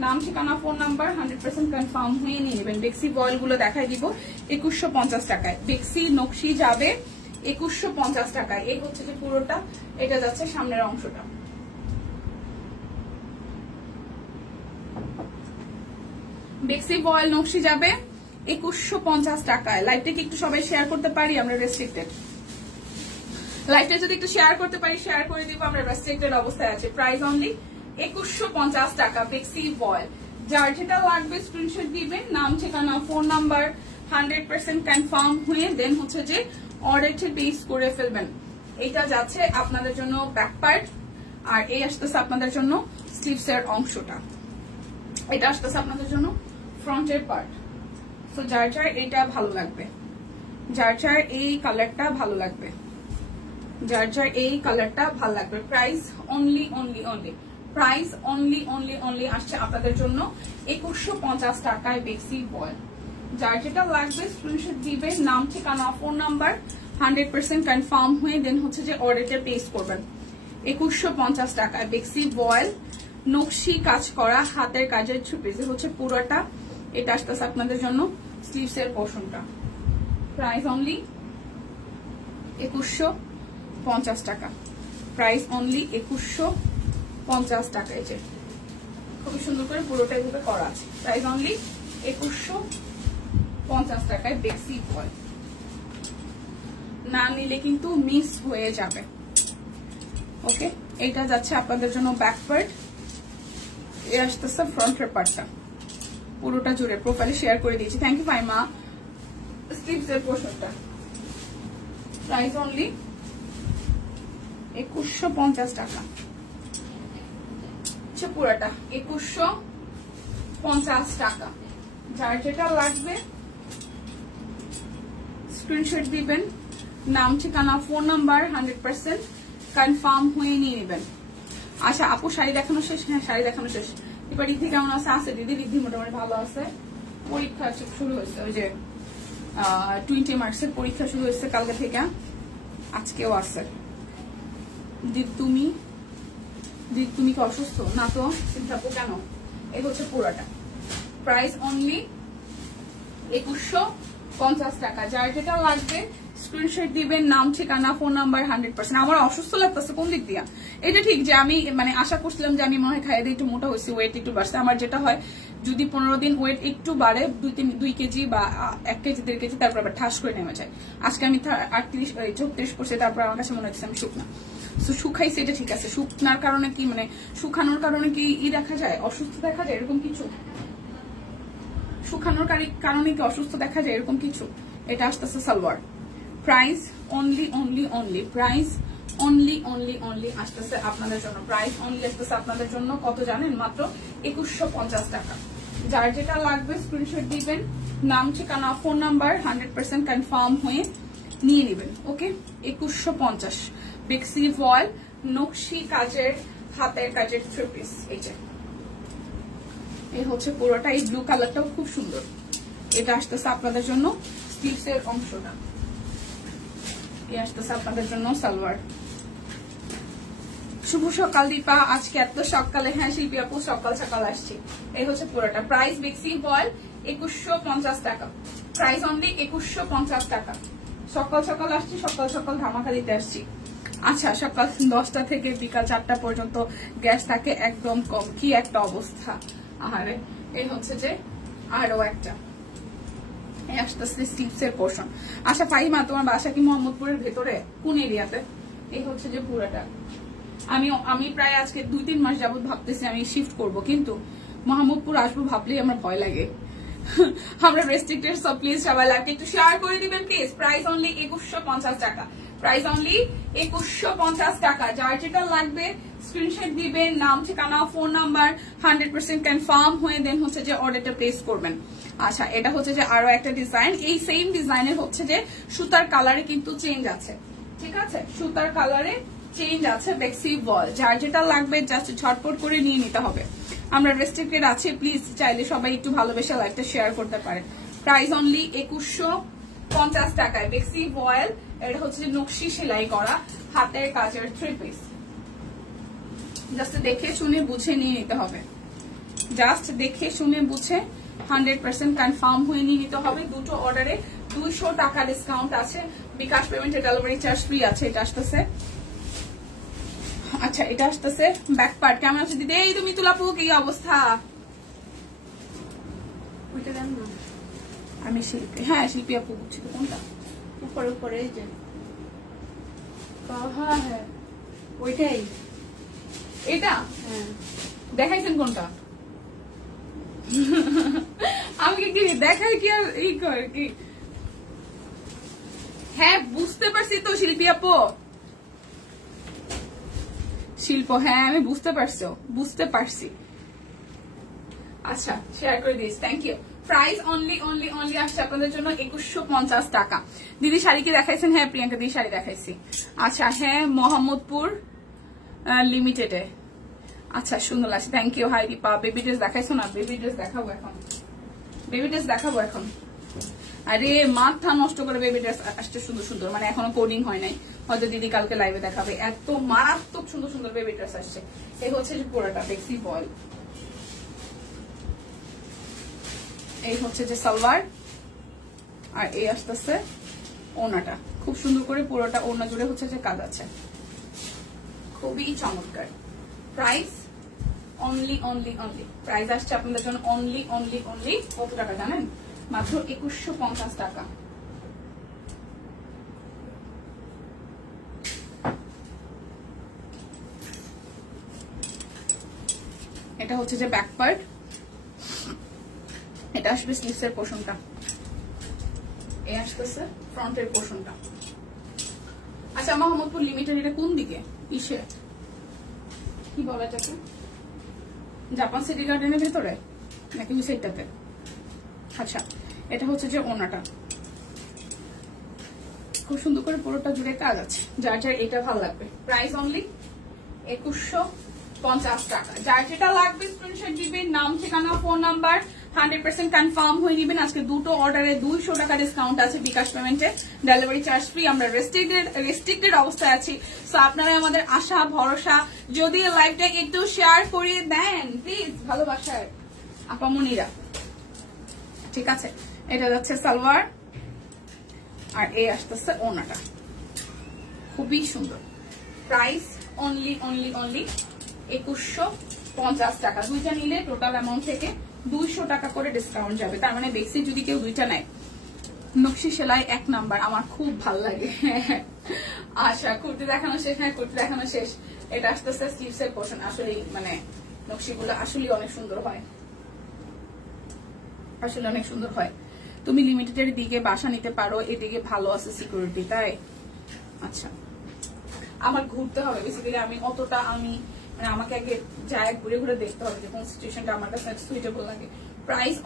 নাম ঠিকানা ফোন নাম্বার 100% কনফার্ম হয়ে নিয়ে নেবেন। বেক্সি বয়েল গুলো দেখাই দিব 2150 টাকায়। বেক্সি নকশি যাবে 2150 টাকায়। এই হচ্ছে যে পুরোটা, এটা যাচ্ছে সামনের অংশটা। বেক্সি বয়েল নকশি যাবে 2150 টাকায়। লাইভটা একটু সবাই শেয়ার করতে পারি, আমরা রেস্ট্রিক্টেড। লাইভটা যদি একটু শেয়ার করতে পারি, শেয়ার করে দিব, আমরা রেস্ট্রিক্টেড অবস্থায় আছে। প্রাইস অনলি 2150 টাকা বেক্সি বয়েল। যার যেটা লাগবে স্ক্রিনশট দিবেন, নাম ঠিকানা ফোন নাম্বার 100% কনফার্ম হয়ে দেন হচ্ছে যে অর্ডারটি প্লেস করে ফেলবেন। এটা যাচ্ছে আপনাদের জন্য ব্যাক পার্ট, আর এই আসতেছে আপনাদের জন্য স্লিভস এর অংশটা। এটা আসতেছে আপনাদের জন্য ফ্রন্টের পার্ট। তো যার যার এটা ভালো লাগবে, যার যার এই কালারটা ভালো লাগবে, যার যার এই কালারটা ভালো লাগবে। প্রাইস অনলি প্রাইস অনলি আসছে আপনাদের জন্য 2150 টাকায় বেক্সি বয়েল। যার যেটা লাগবে স্ক্রিনশট দিবেন, নাম ঠিকানা ফোন নাম্বার 100% কনফার্ম হয়ে দেন হচ্ছে যে অর্ডারটা প্লেস করবেন। 2150 টাকায় বেক্সি বয়েল, নকশি কাজ করা হাতের কাজের ছবি হচ্ছে পুরোটা। এটা আসতেছে আপনাদের জন্য স্লিভস এর পোর্শনটা। প্রাইস অনলি 2150 টাকা, প্রাইস অনলি 2150 টাকা। এই যে খুবই সুন্দর করে পুরোটা এভাবে করা আছে। প্রাইস অনলি 2150 টাকায় বেক্সি বয়েল। না নিলে কিন্তু মিস হয়ে যাবে। ওকে, এইটা যাচ্ছে আপনাদের জন্য ব্যাক পার্ট, এ আসতেছে ফ্রন্টের পার্টটা পুরোটা জুড়ে। প্রোফাইলে শেয়ার করে দিয়েছি, থ্যাংক ইউ ফাইমা। স্লিভস এর পোর্শনটা প্রাইস অনলি 2150 টাকা, পুরাটা 2150 টাকা। যার যেটা লাগবে স্ক্রিনশট দিবেন, নাম ঠিকানা ফোন নাম্বার 100% কনফার্ম হয়ে নিয়ে নেবেন। আচ্ছা আপু শাড়ি দেখানো শেষ? হ্যাঁ শাড়ি দেখানো শেষ। এবার রিদ্ধি কেমন আছে? আছে দিদি, রিদ্ধি মোটামুটি ভালো আছে। পরীক্ষা শুরু হয়েছে, ওই যে 20 মার্কসের পরীক্ষা শুরু হয়েছে কালকে থেকে, আজকেও আছে। দিদি তুমি কি অসুস্থ? না তো, চিন্তা কেন? এই হচ্ছে পুরাটা, প্রাইস অনলি 2150 টাকা। যার যেটা লাগবে স্ক্রিনশট দিবেন, নাম ঠিকানা ফোন নাম্বার 100%। আমার অসুস্থ লাগতেছে কোন দিক দিয়া, এটা ঠিক যে আমি মানে আশা করছিলাম যে আমি মনে হয় খাইয়ে দিয়ে একটু মোটা হয়েছি, ওয়েট একটু বাড়ছে। আমার যেটা হয় যদি 15 দিন ওয়েট একটু বাড়ে 2 কেজি বা 1 কেজি 1.5 কেজি, তারপর আবার ঠাস করে নেমে যায়। আজকে আমি 38 করছি, তারপর আমার কাছে মনে হচ্ছে আমি শুকনা। তো শুকাইছি, এটা ঠিক আছে। শুকনার কারণে কি মানে শুকানোর কারণে কি দেখা যায়, অসুস্থ দেখা যায় এরকম কিছু? শুকানোর কারণে কি অসুস্থ দেখা যায় এরকম কিছু? এটা আসতেছে salwar. Price only price only আসতেছে আপনাদের জন্য। প্রাইস অনলি আসতেছে আপনাদের জন্য কত জানেন? মাত্র 2150 টাকা। যার যেটা লাগবে স্ক্রিনশট দিবেন, নাম ঠিকানা ফোন নাম্বার 100% কনফার্ম হয়ে নিয়ে নেবেন। ওকে, 2150 বেক্সি ভয়েল নকশি কাজের হাতের কাজের 3 পিস। এই হচ্ছে পুরোটা। এই ব্লু কালারটাও খুব সুন্দর। এটা আসতেছে আপনাদের জন্য স্লিভস এর অংশটা, এই আসতেছে আপনাদের জন্য সালোয়ার। শুভ সকাল দীপা, আজকে এত সকালে? হ্যাঁ শিল্পী আপু, সকাল সকাল আসছি। এই হচ্ছে পুরোটা। প্রাইস বেক্সি ভয়েল 2150 টাকা। প্রাইস অনলি 2150 টাকা। সকাল সকাল আসছি, সকাল সকাল ধামাকা দিতে আসছি। আচ্ছা, সকাল 10টা থেকে বিকাল 4টা পর্যন্ত গ্যাস থাকে একদম কম। কি একটা অবস্থা! আরে এই হচ্ছে যে আরো একটা আসতেছে স্লিভস এর পোর্শন। আচ্ছা ফাহিমা, তোমার বাসা কি মোহাম্মদপুরের ভেতরে? কোন এরিয়াতে? এই হচ্ছে যে পুরোটা। আমি প্রায় আজকে 2-3 মাস যাবত ভাবতেছি আমি শিফট করব, কিন্তু মোহাম্মদপুর আসবো ভাবলেই আমার ভয় লাগে। আমরা রেস্ট্রিক্টেড, সো প্লিজ সবাই লাইভকে একটু শেয়ার করে দিবেন প্লিজ। প্রাইস অনলি 2150 টাকা। প্রাইস অনলি 2150 টাকা। যার যেটা লাগবে স্ক্রিনশট দিবেন, নাম ঠিকানা ফোন নাম্বার 100% কনফার্ম হয়ে দেন হচ্ছে যে অর্ডারটা প্লেস করবেন। আচ্ছা, এটা হচ্ছে যে আরো একটা ডিজাইন। এই সেম ডিজাইনের হচ্ছে যে সুতার কালারে কিন্তু চেঞ্জ আছে, ঠিক আছে? সুতার কালারে চেঞ্জ আছে। বেক্সি বল, যার যেটা লাগবে জাস্ট ঝটপট করে নিয়ে নিতে হবে। আমরা রেস্ট্রিক্টেড আছে, প্লিজ চাইলে সবাই একটু ভালোবেসে লাইভটা শেয়ার করতে পারেন। প্রাইস অনলি 2150 টাকায় বেক্সি বয়েল। এটা হচ্ছে যে নকশি সেলাই করা হাতের কাজের 3 পিস। জাস্ট দেখে শুনে বুঝে নিয়ে নিতে হবে। জাস্ট দেখে শুনে বুঝে 100% কনফার্ম হয়ে নিয়ে নিতে হবে। দুটো অর্ডারে 200 টাকা ডিসকাউন্ট আছে। বিকাশ পেমেন্টে ডেলিভারি চার্জ ফ্রি আছে। এটা আসতেছে, আচ্ছা এটা আসতেছে ব্যাক পার্ট। কেমন আছে দিদি? এই তো মিতুল আপু, কি অবস্থা? ওইটা দেন না। আমি শিল্পী, হ্যাঁ শিল্পী আপু বুঝছি। তো কোনটা? উপরে উপরে এই যে, হ্যাঁ ওইটাই। এটা হ্যাঁ, দেখাইছেন কোনটা? আমি কি দেখাই কি আর এই করে কি? হ্যাঁ বুঝতে পারছি তো শিল্পী আপু, শিল্প, হ্যাঁ আমি বুঝতে পারছি। আচ্ছা শেয়ার করে দিস, থ্যাংক ইউ। প্রাইস অনলি আসছে আপনাদের জন্য 2150 টাকা। দিদি শাড়ি কি দেখাইছেন? হ্যাঁ প্রিয়াঙ্কা দিদি শাড়ি দেখাইছি। আচ্ছা হ্যাঁ, মোহাম্মদপুর লিমিটেডে। আচ্ছা সুন্দর লাগছে, thank you. Hi Dipa, baby dress দেখাইছো না? বেবি ড্রেস দেখাবো এখন। আরে মাথা নষ্ট করে বেবি ড্রেস আসছে সুন্দর সুন্দর, মানে এখনো কোডিং হয় নাই, হয়তো দিদি কালকে লাইভে দেখাবে। এত মারাত্মক সুন্দর সুন্দর বেবি ড্রেস আসছে। এই হচ্ছে যে পুরোটা বেক্সি বয়েল। এই হচ্ছে যে সালোয়ার, আর এই আসতেছে ওনাটা। খুব সুন্দর করে পুরোটা ওনা জুড়ে হচ্ছে যে কাজ আছে, খুবই চমৎকার। প্রাইস অনলি প্রাইস আসছে আপনাদের জন্য অনলি কত টাকা জানেন? মাত্র 2150 টাকা। এটা হচ্ছে যে ব্যাক পার্ট, এটা আসবে স্লিভস এর পোর্শনটা, এই আসতেছে ফ্রন্টের পোর্শনটা। আচ্ছা মোহাম্মদপুর লিমিটেড এটা কোন দিকে? ইসে কি বলা যাচ্ছে, জাপান সিটি গার্ডেনের ভেতরে নাকি ওই সাইডটাতে? আচ্ছা এটা হচ্ছে যে ওনাটা, খুব সুন্দর করে পুরোটা জুড়ে কাজ আছে। যার যার এটা ভালো লাগবে। প্রাইস অনলি 2150 টাকা। যার যেটা লাগবে স্ক্রিনশট দিবেন, নাম ঠিকানা ফোন নাম্বার 100% কনফার্ম হয়ে নেবেন। আজকে দুটো অর্ডারে 200 টাকা ডিসকাউন্ট আছে বিকাশ পেমেন্টে, ডেলিভারি চার্জ ফ্রি। আমরা রেস্ট্রিক্টেড অবস্থায় আছি, সো আপনারা আমাদের আশা ভরসা। যদি লাইভটা একটু শেয়ার করে দেন প্লিজ, ভালোবাসার আপামনিরা ঠিক আছে, এটা যাচ্ছে সালোয়ার, আর এই আসতেছে ওনাটা। খুবই সুন্দর। প্রাইস অনলি 2150 টাকা। দুইটা নিলে টোটাল অ্যামাউন্ট থেকে 200 টাকা করে ডিসকাউন্ট যাবে। তার মানে বেক্সি যদি কেউ দুইটা নেয়, নকশি সেলাই 1 নাম্বার, আমার খুব ভাল লাগে। আশা কুর্তি দেখানো শেষ, হ্যাঁ কুর্তি দেখানো শেষ। এটা আসতেছে স্লিভস এর পোর্শন। আসলে মানে নকশিগুলো আসলে অনেক সুন্দর হয়, আসলে অনেক সুন্দর হয়। তুমি লিমিটেডের দিকে বাসা নিতে পারো, এদিকে ভালো আছে সিকিউরিটি, তাই? আচ্ছা, আমার ঘুরতে হবে বেসিক্যালি, আমি অতটা মানে আমাকে আগে যায় ঘুরে ঘুরে দেখতে হবে যে কোন সিচুয়েশনটা আমার কাছে সুইটেবল লাগে। প্রাইস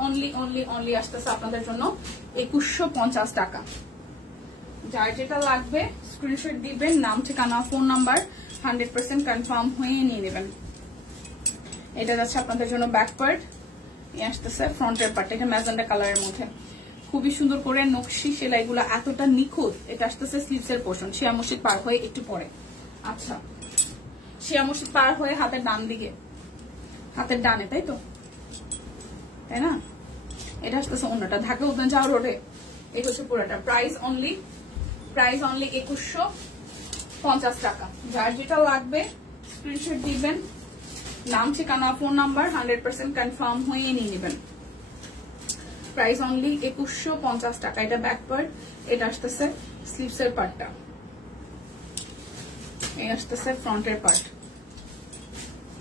অনলি আসতেছে আপনাদের জন্য 2150 টাকা। যার যেটা লাগবে স্ক্রিনশট দিবেন, নাম ঠিকানা ফোন নাম্বার 100% কনফার্ম হয়ে নিয়ে নেবেন। এটা যাচ্ছে আপনাদের জন্য ব্যাক পার্ট, আসতেছে ফ্রন্টের পার্ট। এটা ম্যাজেন্ডা কালারের মধ্যে খুবই সুন্দর করে নকশি সেলাইগুলো এতটা নিখুঁত। এটা আসতেছে স্লিভস এর পোর্শন, শিয়া মসজিদ পার হয়ে একটু পরে। আচ্ছা, শিয়া মসজিদ পার হয়ে হাতের ডান দিকে, হাতের ডানে, তাই তো, তাই না? এটা আসতেছে অন্যটা, ঢাকা উদ্যান যাওয়ার রোডে। এই হচ্ছে পুরোটা। প্রাইস অনলি 2150 টাকা। যার যেটা লাগবে স্ক্রিনশট দিবেন, নাম ঠিকানা ফোন নাম্বার 100% কনফার্ম হয়ে নিয়ে নেবেন। প্রাইস অনলি 2150 টাকা। এটা ব্যাক পার্ট, এটা আসতেছে স্লিভস এর পার্টটা, এই আসতেছে ফ্রন্টের পার্ট।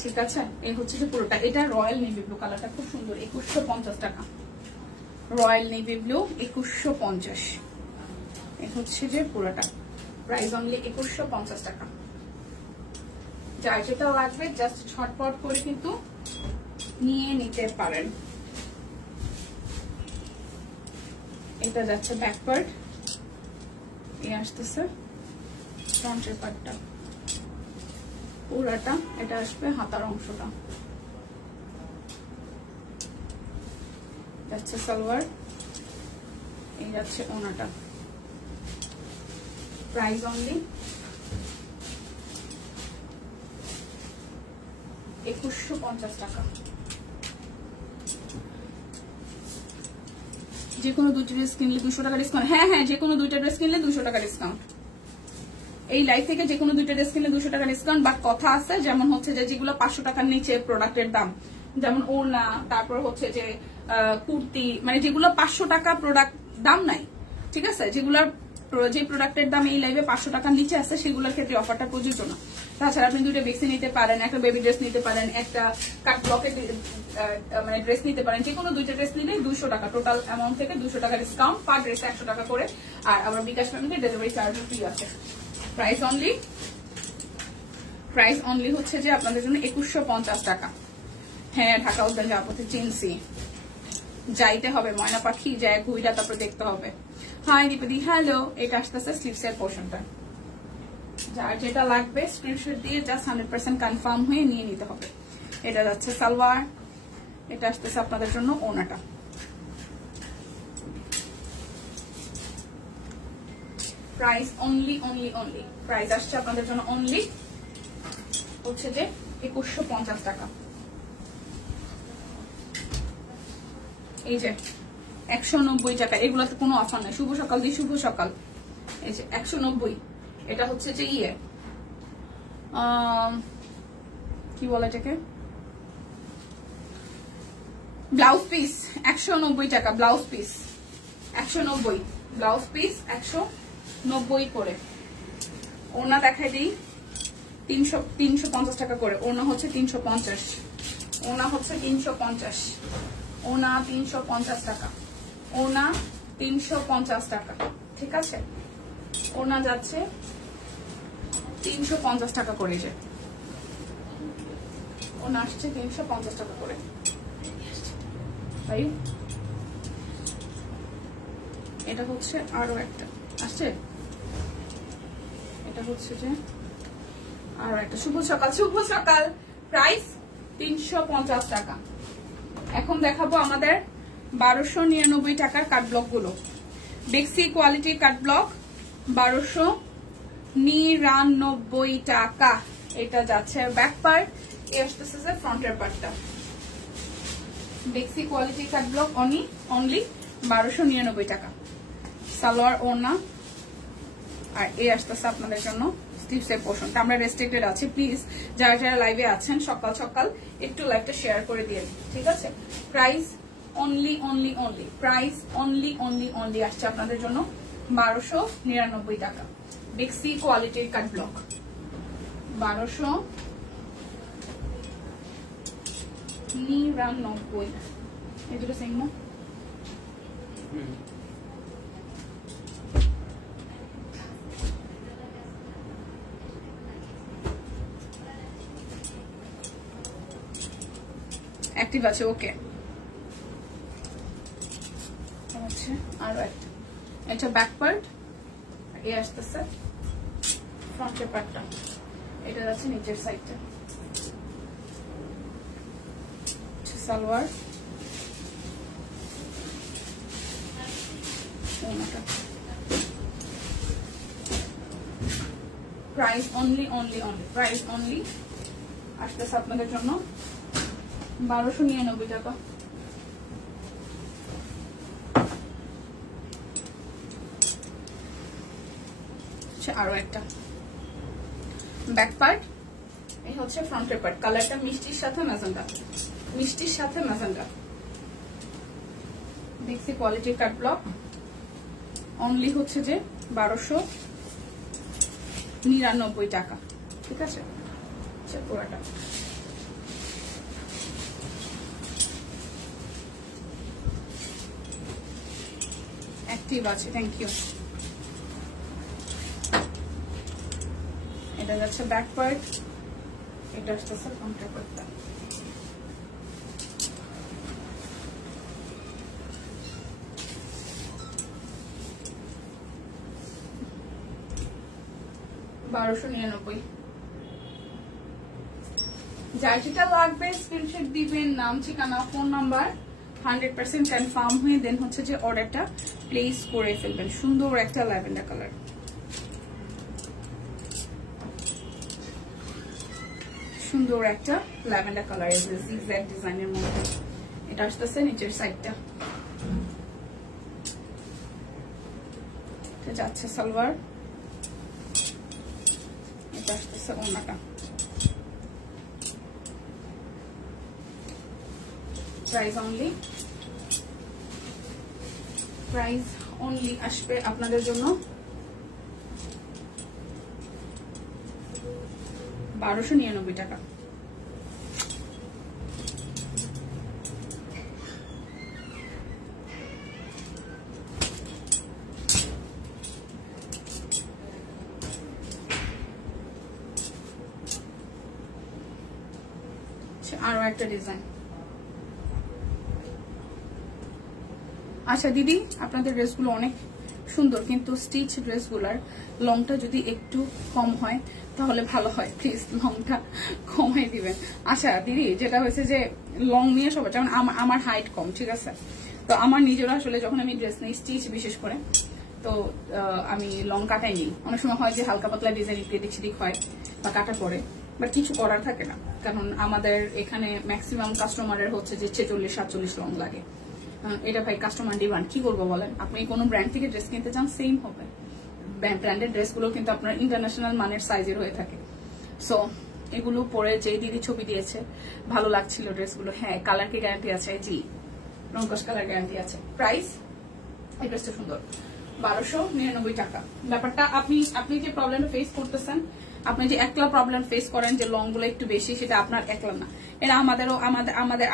ঠিক আছে, এই হচ্ছে যে পুরোটা। এটা রয়্যাল নেভি ব্লু কালারটা খুব সুন্দর, 2150 টাকা। Royal navy blue 2150। এই হচ্ছে যে পুরোটা। প্রাইস অনলি 2150 টাকা। যার যেটা লাগবে জাস্ট ঝটপট করে কিন্তু নিয়ে নিতে পারেন। এটা যাচ্ছে ব্যাক পার্ট, এই আসতেছে ফ্রন্টের পার্টটা পুরাটা। এটা আসবে হাতার অংশটা, যাচ্ছে সালোয়ার, এই যাচ্ছে ওনাটা। প্রাইস অনলি 2150 টাকা। যে কোনো দুইটা ড্রেস কিনলে 200 টাকা ডিসকাউন্ট। হ্যাঁ, যে কোনো দুইটা ড্রেস কিনলে 200 টাকা ডিসকাউন্ট। এই লাইভ থেকে যে কোনো দুইটা ড্রেস কিনলে 200 টাকা ডিসকাউন্ট। বাট কথা আছে, যেমন হচ্ছে যে যেগুলো 500 টাকার নিচে প্রোডাক্টের দাম, যেমন ওড়না, তারপর হচ্ছে যে কুর্তি, মানে যেগুলো 500 টাকা প্রোডাক্ট দাম নাই, ঠিক আছে, যেগুলোর যে প্রোডাক্টের দাম এই লাইভে 500 টাকার নিচে আছে, সেগুলোর ক্ষেত্রে অফারটা প্রযোজ্য না। তাছাড়া আপনি দুইটা বেক্সি নিতে পারেন, একটা বেবি ড্রেস নিতে পারেন, একটা কাট ব্লকের মানে ড্রেস নিতে পারেন। যে কোনো দুইটা ড্রেস নিলেই 200 টাকা, টোটাল অ্যামাউন্ট থেকে 200 টাকা ডিসকাউন্ট, পার ড্রেসে 100 টাকা করে। আর আবার বিকাশ পেমেন্টে ডেলিভারি চার্জ ফ্রি আছে। প্রাইস অনলি হচ্ছে যে আপনাদের জন্য 2150 টাকা। হ্যাঁ, ঢাকা উদ্যান যাওয়ার পথে চিনছি, যাইতে হবে, ময়না পাখি যায় ঘুইরা তারপর দেখতে হবে। হাই দীপদি, হ্যালো। এটা আসতেছে স্লিভস এর পোর্শনটা। যার যেটা লাগবে স্ক্রিনশট দিয়ে জাস্ট 100% কনফার্ম হয়ে নিয়ে নিতে হবে। এটা যাচ্ছে সালোয়ার, এটা আসতেছে আপনাদের জন্য ওনাটা। প্রাইস অনলি প্রাইস আসছে আপনাদের জন্য অনলি হচ্ছে যে 2150 টাকা। এই যে 190 টাকা, এগুলোতে কোনো অফার নাই। শুভ সকাল দিয়ে শুভ সকাল। এই যে 190, এটা হচ্ছে যে কি বলে এটাকে, ব্লাউজ পিস 190 টাকা। ব্লাউজ পিস 190, ব্লাউজ পিস 190 করে। ওনা দেখাই দিই, 350 টাকা করে। ওনা হচ্ছে 350, ওনা হচ্ছে 350, ওনা 350 টাকা, ওনা 350 টাকা। ঠিক আছে, ওনা যাচ্ছে 350 টাকা করে। যে ওনা আসছে 350 টাকা করে, তাই এটা হচ্ছে আরো একটা আসছে, এটা হচ্ছে যে আরো একটা। শুভ সকাল, শুভ সকাল। প্রাইস 350 টাকা। এখন দেখাবো আমাদের 1299 টাকার কাট ব্লক গুলো। বেক্সি কোয়ালিটির কাট ব্লক 1299 টাকা। এটা যাচ্ছে ব্যাক পার্ট, এই আসতেছে ফ্রন্টের পার্টটা। বেক্সি কোয়ালিটি কাট ব্লক অনলি 1299 টাকা। সালোয়ার ওড়না আর এই আসতেছে আপনাদের জন্য স্লিভসের পোর্শনটা। আমরা রেস্ট্রিক্টেড আছি, প্লিজ যারা যারা লাইভে আছেন সকাল সকাল একটু লাইভটা শেয়ার করে দিয়ে দিন, ঠিক আছে? প্রাইস অনলি প্রাইস অনলি আসছে আপনাদের জন্য 1299 টাকা। বেক্সি কোয়ালিটির কাট ব্লক 1299। এই দুটো সেম না? অ্যাক্টিভ আছে, ওকে। আরো একটা, এটা ব্যাক পার্ট, এই আসতেছে ফ্রন্টের পার্টটা, এটা যাচ্ছে নিচের সাইডটা। Salwar price only price only আসতেছে আপনাদের জন্য 1299 টাকা। আরো একটা ব্যাক পার্ট, এই হচ্ছে ফ্রন্টের পার্ট। কালারটা মিষ্টির সাথে ম্যাজেন্টা। বেক্সি কোয়ালিটির কাট ব্লক অনলি হচ্ছে যে 1299 টাকা, ঠিক আছে? পুরাটা অ্যাক্টিভ আছে, থ্যাংক ইউ। এটা যাচ্ছে ব্যাক পার্ট, এটা আসতেছে ফ্রন্টের পার্টটা। $1299। যার যেটা লাগবে স্ক্রিনশট দিবেন, নাম ঠিকানা ফোন নাম্বার 100% কনফার্ম হয়ে দেন হচ্ছে যে অর্ডারটা প্লেস করে ফেলবেন। সুন্দর একটা ল্যাভেন্ডার কালার, সুন্দর একটা ল্যাভেন্ডার কালার, জিগজ্যাগ ডিজাইনের মধ্যে। এটা আসতেছে নিচের সাইডটা, এটা যাচ্ছে সালোয়ার, এটা আসতেছে ওড়নাটা। প্রাইস অনলি আসবে আপনাদের জন্য 1299 টাকা। আরো একটা ডিজাইন। আচ্ছা দিদি, আপনাদের ড্রেসগুলো অনেক সুন্দর, কিন্তু স্টিচ ড্রেসগুলার লংটা যদি একটু কম হয় তাহলে ভালো হয়, প্লিজ লংটা কমাই দিবেন। আচ্ছা দিদি, যেটা হয়েছে যে লং নিয়ে সবাই, যেমন আমার হাইট কম, ঠিক আছে? তো আমার নিজেরা আসলে যখন আমি ড্রেস নিই স্টিচ বিশেষ করে, তো আমি লং কাটাই নিই। অনেক সময় হয় যে হালকা পাতলা ডিজাইন একটু এদিক সেদিক হয় বা কাটা পড়ে, বাট কিছু করার থাকে না, কারণ আমাদের এখানে ম্যাক্সিমাম কাস্টমারের হচ্ছে যে 46-47 লং লাগে। এটা ভাই কাস্টমার ডিমান্ড, কি করবো বলেন? আপনি কোনো ব্র্যান্ড থেকে ড্রেস কিনতে চান, সেম হবে। ব্র্যান্ডেড ড্রেসগুলো কিন্তু আপনার ইন্টারন্যাশনাল মানের সাইজের হয়ে থাকে। সো এগুলো পরে যে দিদি ছবি দিয়েছে ভালো লাগছিল ড্রেসগুলো, হ্যাঁ কালার কি গ্যারান্টি আছে? জি, রংকশ কালার গ্যারান্টি আছে। প্রাইস, এই ড্রেসটা সুন্দর, 1299 টাকা। ব্যাপারটা আপনি যে প্রবলেমটা ফেস করতেছেন, আপনি যে একলা প্রবলেম ফেস করেন যে লং গুলো একটু বেশি, সেটা আপনার একলা না, এটা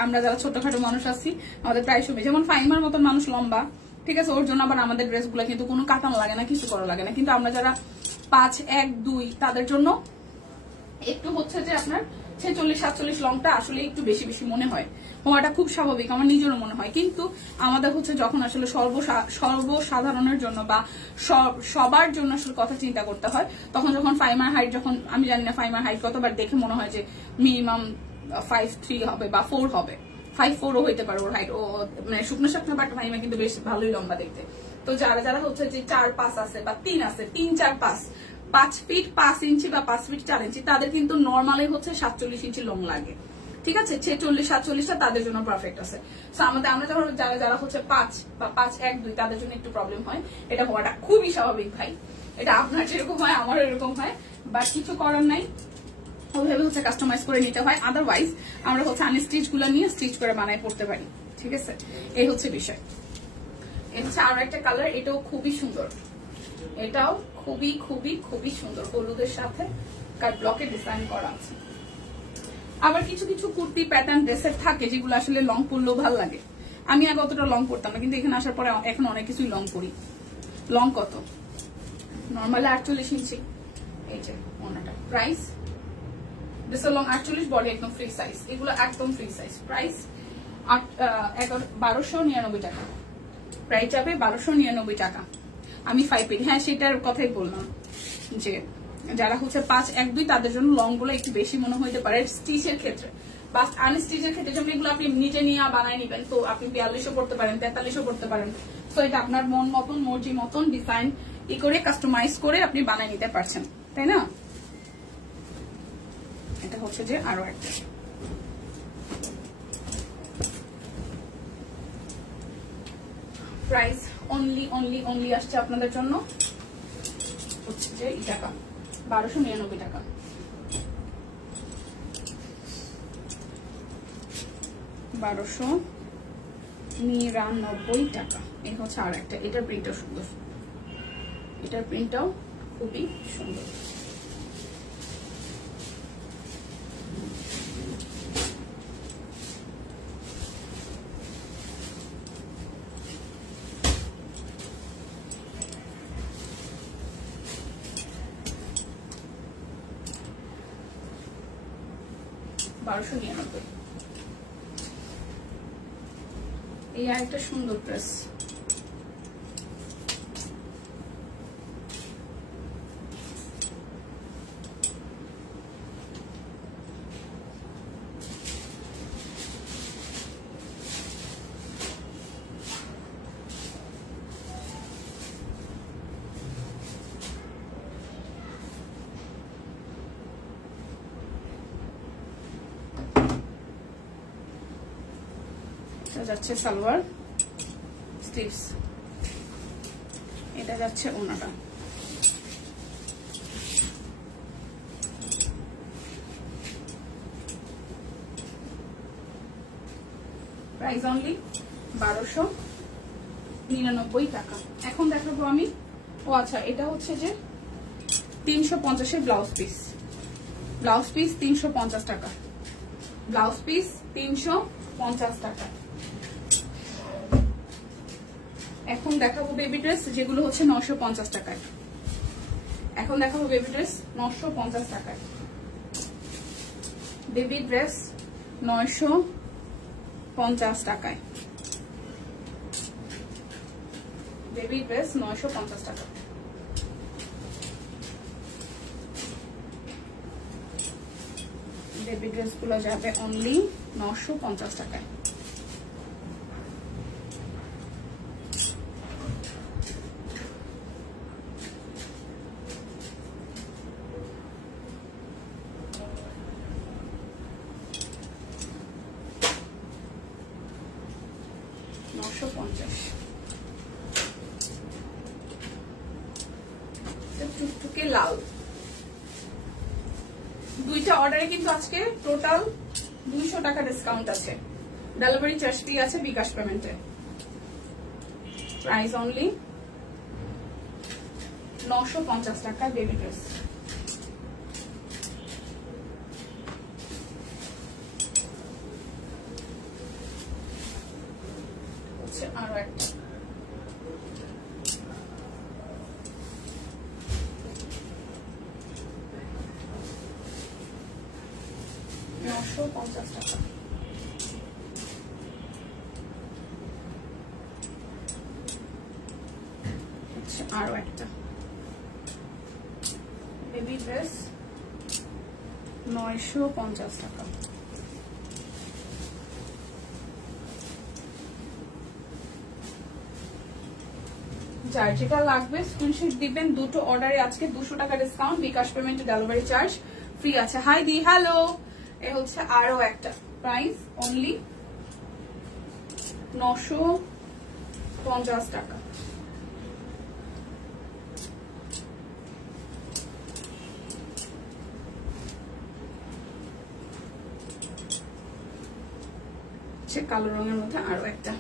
আমরা যারা ছোটখাটো মানুষ আছি আমাদের প্রায় সময়, যেমন ফাইমার মতন মানুষ লম্বা, ঠিক আছে, ওর জন্য আবার আমাদের ড্রেস গুলো কিন্তু কোনো কাটানো লাগে না, কিছু করা লাগে না। কিন্তু আমরা যারা 5-1-2 তাদের জন্য একটু হচ্ছে যে আপনার 46-47 লংটা আসলে একটু বেশি বেশি মনে হয়, হওয়াটা খুব স্বাভাবিক, আমার নিজেরও মনে হয়। কিন্তু আমাদের হচ্ছে যখন আসলে সর্বসাধারণের জন্য বা সবার জন্য আসলে কথা চিন্তা করতে হয়, তখন যখন ফাইমার হাইট, যখন আমি জানি না ফাইমার হাইট কতবার দেখে মনে হয় যে মিনিমাম 5'3" হবে বা 4 হবে, 5'4"ও হইতে পারে ওর হাইট। ও মানে শুকনো বাট ফাইমা কিন্তু বেশ ভালোই লম্বা দেখতে। তো যারা হচ্ছে যে 4-5 আছে বা 3 আছে, 3-4-5, 5 ফিট 5 ইঞ্চি বা 5 ফিট 4 ইঞ্চি, তাদের কিন্তু নর্মালি হচ্ছে 47 ইঞ্চি লং লাগে। ঠিক আছে, 46-47টা তাদের জন্য পারফেক্ট আছে। সো আমরা যখন যারা হচ্ছে 5 বা 5-1-2 তাদের জন্য একটু প্রবলেম হয়, এটা হওয়াটা খুবই স্বাভাবিক ভাই। এটা আপনার যেরকম হয় আমারও এরকম হয়, বাট কিছু করার নাই, ওইভাবে হচ্ছে কাস্টমাইজ করে নিতে হয়। আদারওয়াইজ আমরা হচ্ছে আনস্টিচ গুলো নিয়ে স্টিচ করে বানায় পড়তে পারি। ঠিক আছে, এই হচ্ছে বিষয়। এই হচ্ছে আরো একটা কালার, এটাও খুবই সুন্দর, এটাও খুবই খুবই খুবই সুন্দর, হলুদের সাথে কাট ব্লকে ডিজাইন করা আছে। আবার কিছু কিছু কুর্তি প্যাটার্ন ড্রেসের থাকে যেগুলো আসলে লং পরলেও ভালো লাগে। আমি আগে অতটা লং পরতাম না, কিন্তু এখানে আসার পরে এখন অনেক কিছুই লং পরি। লং কত? নর্মালি 48 ইঞ্চি। এই যে ওনাটা প্রাইস, দিস লং 48, বডি একদম ফ্রি সাইজ, এগুলো একদম ফ্রি সাইজ। প্রাইস 1299 টাকা, প্রাইস যাবে 1299 টাকা। আমি 5 পেড, হ্যাঁ সেটার কথাই বললাম যে যারা হচ্ছে 5-1-2 তাদের জন্য লং গুলো একটু বেশি মনে হইতে পারে স্টিচের ক্ষেত্রে, বা আনস্টিচের ক্ষেত্রে যেমন এগুলো আপনি নিজে নিয়ে বানায় নিবেন, তো আপনি 42ও পড়তে পারেন, 43ও পড়তে পারেন। তো এটা আপনার মন মতন মর্জি মতন ডিজাইন করে কাস্টমাইজ করে আপনি বানায় নিতে পারছেন, তাই না? এটা হচ্ছে যে আরো একটা প্রাইস অনলি আসছে আপনাদের জন্য হচ্ছে যে এই টাকা 1299 টাকা। টাকা। এই হচ্ছে আর একটা, এটার প্রিন্টটাও সুন্দর, এটার প্রিন্টটাও খুবই সুন্দর। এই আর একটা সুন্দর ড্রেস, যাচ্ছে সালোয়ার স্লিভস, এটা যাচ্ছে ওনাটা। প্রাইস অনলি 1299 টাকা। এখন দেখাবো আমি, ও আচ্ছা এটা হচ্ছে যে 350-এর ব্লাউজ পিস, 350 টাকা, ব্লাউজ পিস 350 টাকা। এখন দেখাবো বেবি ড্রেস যেগুলো হচ্ছে 950 টাকায়। এখন দেখাবো বেবি ড্রেস 950 টাকায়, বেবি ড্রেস 950 টাকায়, বেবি ড্রেস 950 টাকা। বেবি ড্রেস গুলো যাবে অনলি 950 টাকায়। টুকটুকে লাল, দুইটা অর্ডারে কিন্তু আজকে টোটাল 200 টাকা ডিসকাউন্ট আছে, ডেলিভারি চার্জ ফ্রি আছে বিকাশ পেমেন্টে। প্রাইস অনলি 950 টাকা বেবি ড্রেস। হচ্ছে আরো একটা টাকা। আরো একটা বেবি ড্রেস 950 টাকা। যার যেটা লাগবে স্ক্রিনশট দিবেন, দুটো অর্ডারে আজকে 200 টাকা ডিসকাউন্ট, বিকাশ পেমেন্টে ডেলিভারি চার্জ ফ্রি আছে। হাই দি, হ্যালো। এ হচ্ছে আরো একটা প্রাইস অনলি 950 টাকা। কালো রঙের মধ্যে আরো একটা।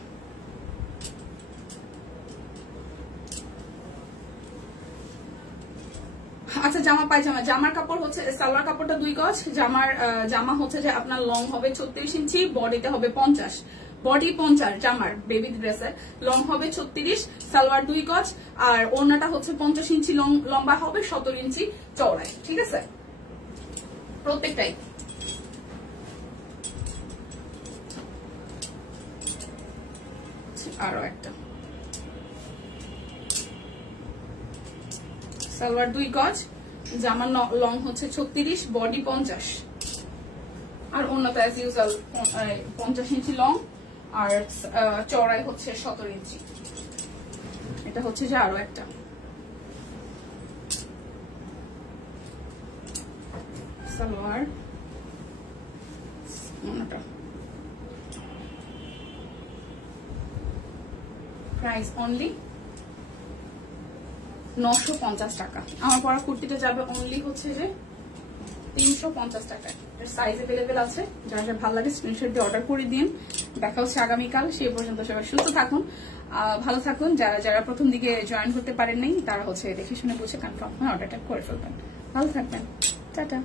আচ্ছা জামা পায়জামা, জামার কাপড় হচ্ছে সালোয়ার কাপড়টা 2 গজ, জামা হচ্ছে যে আপনার লং হবে 36 ইঞ্চি, বডিতে হবে 50, বডি 50 জামার বেবি ড্রেসের, লং হবে 36, সালোয়ার 2 গজ, আর ওড়নাটা হচ্ছে 50 ইঞ্চি লম্বা হবে, 17 ইঞ্চি চওড়ায়। ঠিক আছে প্রত্যেকটাই। আরো একটা সালোয়ার 2 গজ, জামার লং হচ্ছে 36, বডি 50, আর ওড়নাটা অ্যাজ ইউজুয়াল 50 ইঞ্চি লং, আর চওড়াই হচ্ছে 17 ইঞ্চি। এটা হচ্ছে যে আরো একটা সালোয়ার, ওড়নাটা প্রাইস অনলি 950 টাকা। আমার পরা কুর্তিটা যাবে অনলি হচ্ছে যে 350 টাকা। সাইজ अवेलेबल আছে, যার যা ভালো লাগে স্ক্রিনশট দিয়ে অর্ডার করে দিন। দেখা হচ্ছে আগামীকাল, সেই পর্যন্ত সবাই সুস্থ থাকুন, ভালো থাকুন। যারা প্রথম দিকে জয়েন করতে পারেন নাই তারা হচ্ছে দেখে শুনে বুঝে কনফার্ম অর্ডারটা করে ফেলবেন। ভালো থাকবেন, টাটা।